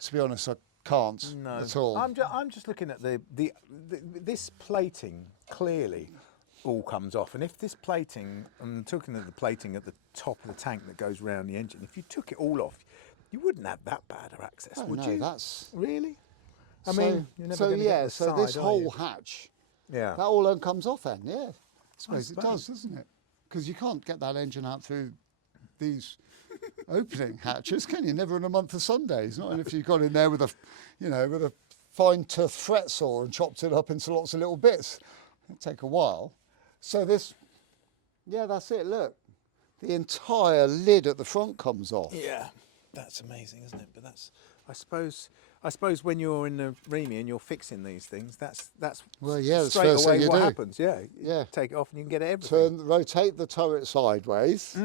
to be honest, I can't at all. I'm just looking at this plating clearly all comes off, and if this plating, I'm talking of the plating at the top of the tank that goes round the engine, if you took it all off, you wouldn't have that bad of access, Oh, would no, you? that's... Really? I So- mean, you're never so gonna yeah, get the so side, this are whole you? hatch, Yeah. that all comes off then, yeah. I suppose it suppose. does, doesn't it? Because you can't get that engine out through these opening hatches, can you? Never in a month of Sundays. Not if you got in there with a, you know, with a fine tooth fret saw and chopped it up into lots of little bits. It'd take a while. So this, yeah, that's it. Look, the entire lid at the front comes off. Yeah, that's amazing, isn't it? But that's, I suppose when you're in the Remy and you're fixing these things, that's Well, yeah, that's the straight first thing away you what do. happens. Yeah, Yeah. take it off and you can get everything. Rotate the turret sideways,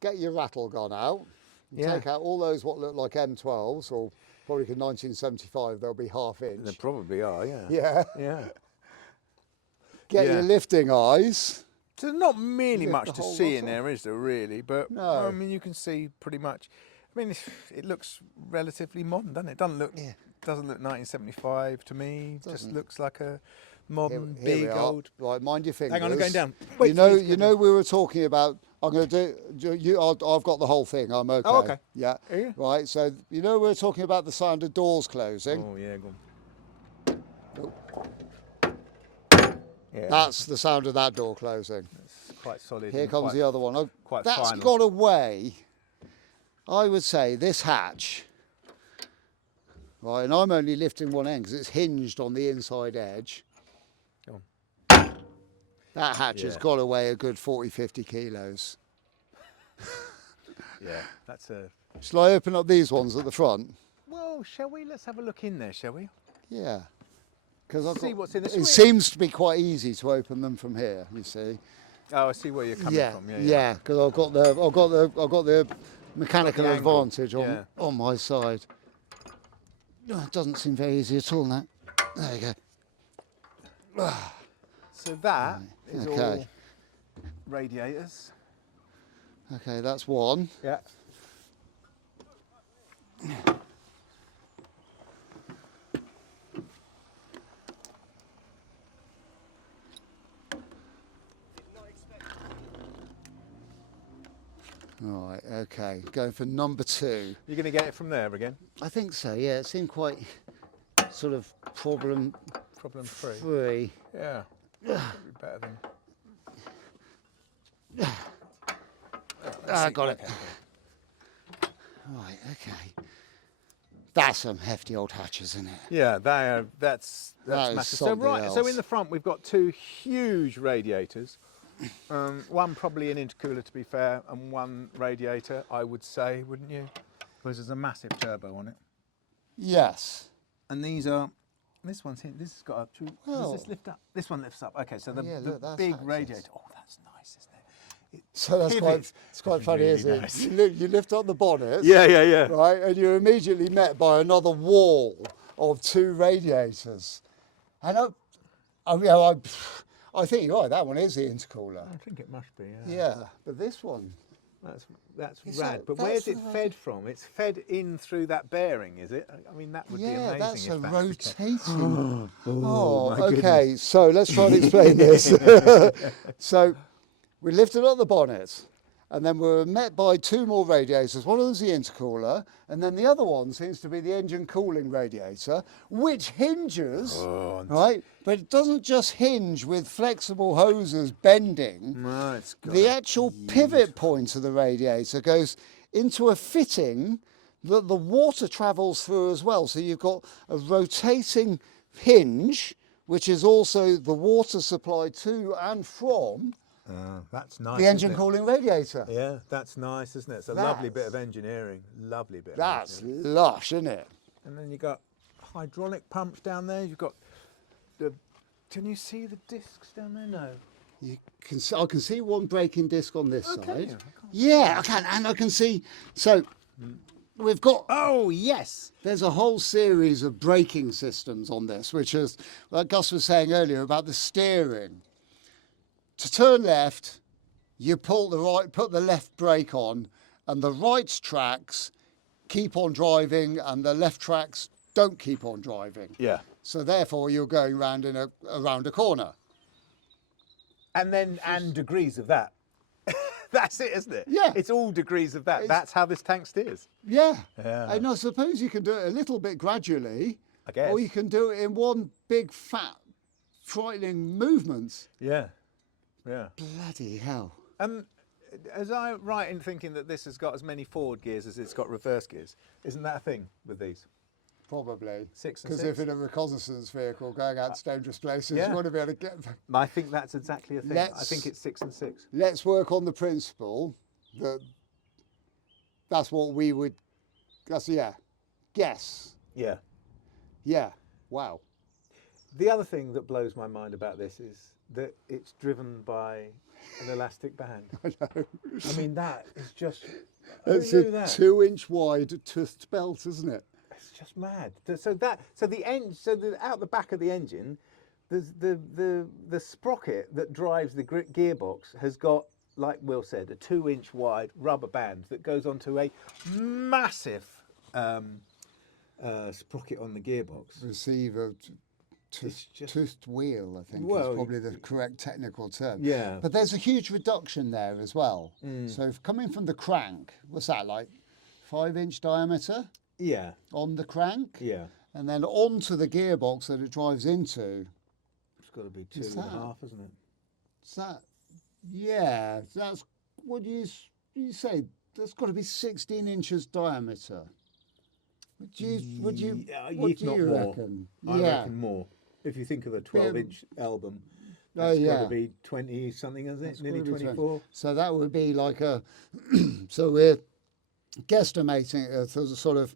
get your rattle gun out, and Yeah. take out all those what look like M12s, or probably in 1975 they'll be half They inch. probably are. Yeah. Yeah. Yeah. Get Yeah. your lifting eyes. So there's not really Lift much the to whole see lot in off. there, is there, really? But No. I mean, you can see pretty much. I mean, it looks relatively modern, doesn't it? It doesn't look 1975 to me. Just looks like a modern, Here big we are. old. Right, mind your fingers. Hang on, I'm going down. You Wait know, for me to you go know, we were talking about. I'm going to do. I've got the whole thing. I'm okay. Oh, okay. Yeah. Are you? Right. So you know, we were talking about the sound of doors closing. Oh yeah, go on. Yeah, That's the sound of that door closing. it's quite solid. Here and comes quite- the other one. Oh, quite that's final. got away. I would say this hatch. Right, and I'm only lifting one end because it's hinged on the inside edge. Go on. That hatch has Yeah. got away a good 40, 50 kilos. Yeah, that's a. Shall I open up these ones at the front? Well, shall we? Let's have a look in there, shall we? Yeah. Because See what's in the it swing. seems to be quite easy to open them from here, you see. Oh, I see where you're coming Yeah, from. yeah, because I've got the mechanical Got the angle, advantage on yeah. on my side. Oh, it doesn't seem very easy at all, that. There you go. So that is Okay. all radiators. Okay, that's one. Yeah. Right, okay. Going for number two. You're going to get it from there again. I think so, yeah. It seemed quite sort of problem Problem free. free. Yeah. That'd be better than. I got it. Right, okay. That's some hefty old hatches, isn't it? Yeah, that's That is massive. So something right, so else. in the front we've got two huge radiators. One probably an intercooler to be fair, and one radiator, I would say, wouldn't you? Because there's a massive turbo on it. Yes. And these are. This one's here. This has got a. Well- Does this lift up? This one lifts up. Okay, so the, Yeah, the look, that's big access. radiator. Oh, that's nice, isn't it? So that's Pivots. it's quite funny, really isn't nice. it? You lift up the bonnet. Yeah. Right, and you're immediately met by another wall of two radiators. And I think you're right, that one is the intercooler. I think it must be. Yeah, but this one, That's Is rad. that- But that's where's it the- fed from? It's fed in through that bearing, is it? I mean, that would be yeah, amazing. that's if a that's the case. rotating. Oh, my okay, so let's try and explain this. So we lifted up the bonnet, and then we were met by two more radiators. One of them's the intercooler, and then the other one seems to be the engine cooling radiator, which hinges, right? But it doesn't just hinge with flexible hoses bending. No, it's got The a actual pivot point of the radiator goes into a fitting that the water travels through as well. So you've got a rotating hinge, which is also the water supply to and from that's nice. the engine isn't it? cooling radiator. Yeah, that's nice, isn't it? It's a lovely bit of engineering. Lovely bit. Of That's engineering. lush, isn't it? And then you've got hydraulic pumps down there. You've got the. Can you see the discs down there? No. You can see, I can see one braking disc on this Oh, can side. you? I can't Yeah, I can, and I can see. So we've got. Oh yes. There's a whole series of braking systems on this, which is, like Gus was saying earlier about the steering. To turn left, you pull the right, put the left brake on, and the right tracks keep on driving, and the left tracks don't keep on driving. Yeah. So therefore, you're going round around a corner. And degrees of that. That's it, isn't it? Yeah. It's all degrees of that. That's how this tank steers. Yeah. Yeah. And I suppose you can do it a little bit gradually, I guess. or you can do it in one big fat, frightening movement. Yeah. Yeah. Bloody hell. As I right in thinking that this has got as many forward gears as it's got reverse gears, isn't that a thing with these? Probably. 6 and Because 6? if in a reconnaissance vehicle going out to dangerous places, yeah. you want to be able to get. I think that's exactly a thing. I Let's- think it's 6 and 6. Let's work on the principle that's what we would. Guess. Yeah. Yeah. Wow. The other thing that blows my mind about this is that it's driven by an elastic band. I know. I mean, that is just. It's Who a knew that? 2-inch wide toothed belt, isn't it? It's just mad. Out the back of the engine, there's the sprocket that drives the gearbox has got, like Will said, a 2-inch wide rubber band that goes onto a massive sprocket on the gearbox. Receiver. Toothed wheel, I think, is probably the correct technical term. Yeah. But there's a huge reduction there as well. So coming from the crank, what's that, like 5-inch diameter? Yeah. On the crank? Yeah. And then onto the gearbox that it drives into. It's got to be 2.5, isn't it? Is that? Yeah. That's what you say. That's got to be 16 inches diameter. What do you reckon? I reckon more. If you think of a 12-inch album, that's got to be 20 something, isn't it? Nearly 24. So that would be like a. So we're guesstimating a sort of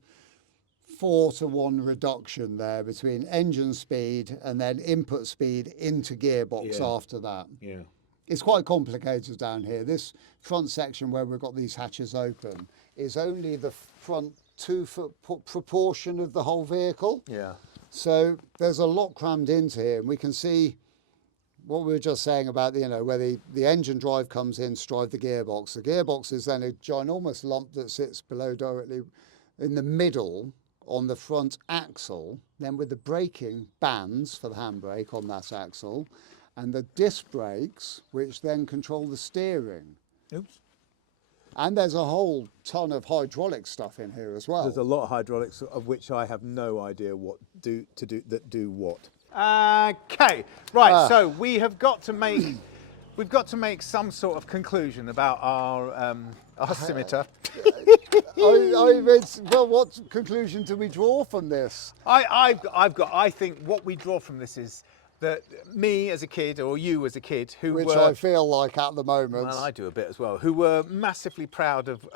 4-to-1 reduction there between engine speed and then input speed into gearbox after that. Yeah. It's quite complicated down here. This front section where we've got these hatches open is only the front 2-foot proportion of the whole vehicle. Yeah. So there's a lot crammed into here, and we can see what we were just saying about where the engine drive comes in to drive the gearbox. The gearbox is then a ginormous lump that sits below directly in the middle on the front axle, then with the braking bands for the handbrake on that axle, and the disc brakes, which then control the steering. Oops. And there's a whole ton of hydraulic stuff in here as well. There's a lot of hydraulics of which I have no idea what do what. Okay, right. So we've got to make some sort of conclusion about our Scimitar. Well, what conclusion do we draw from this? I think what we draw from this is that me as a kid, or you as a kid, I feel like at the moment. Well, I do a bit as well, who were massively proud of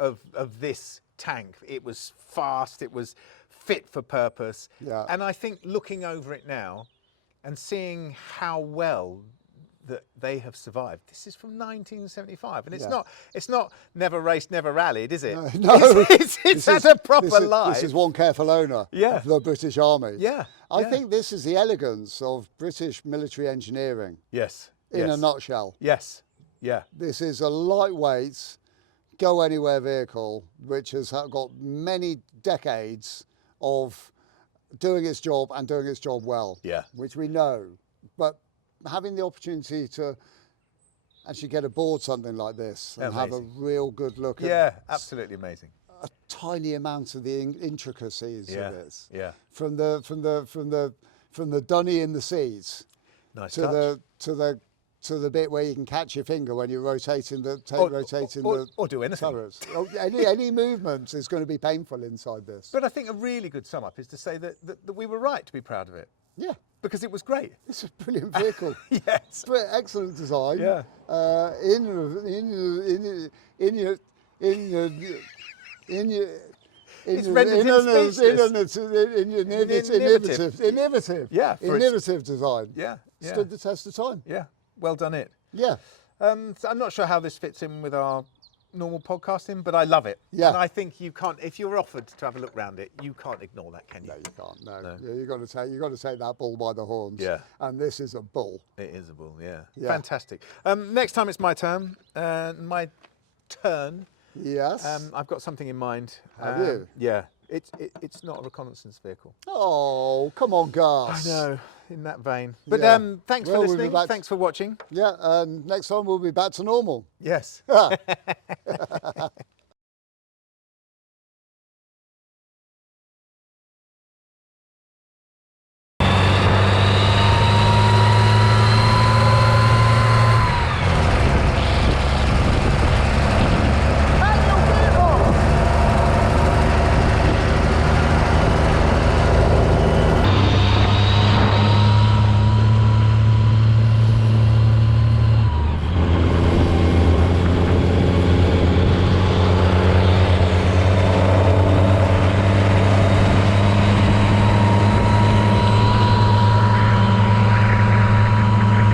this tank. It was fast, it was fit for purpose. Yeah. And I think looking over it now and seeing how well that they have survived. This is from 1975, and it's not never raced, never rallied, is it? No, it's had a proper life. This is one careful owner of the British Army. Yeah, I think this is the elegance of British military engineering. Yes. In a nutshell. Yes. Yeah. This is a lightweight, go anywhere vehicle, which has got many decades of doing its job and doing its job well. Yeah. Which we know, but having the opportunity to actually get aboard something like this and have a real good look at absolutely amazing. A tiny amount of the intricacies of it. Yeah. From the dunny in the seats Nice to the bit where you can catch your finger when you're rotating the or do anything. turrets. Any movement is going to be painful inside this. But I think a really good sum up is to say that we were right to be proud of it. Yeah. Because it was great. It's a brilliant vehicle. Yes. Excellent design. Yeah. It's rendered in spaceless. Innovative. Yeah. Innovative design. Yeah. Stood the test of time. Yeah. Well done it. Yeah. So I'm not sure how this fits in with our normal podcasting, but I love it. Yeah. And I think you can't, if you're offered to have a look round it, you can't ignore that, can you? No, you can't. No. Yeah, you've got to take that bull by the horns. Yeah. And this is a bull. It is a bull. Yeah. Fantastic. Next time it's my turn. Yes. I've got something in mind. Have you? Yeah. It's not a reconnaissance vehicle. Oh, come on, Gus. I know, in that vein. But thanks for listening. Thanks for watching. Yeah, and next time we'll be back to normal. Yes.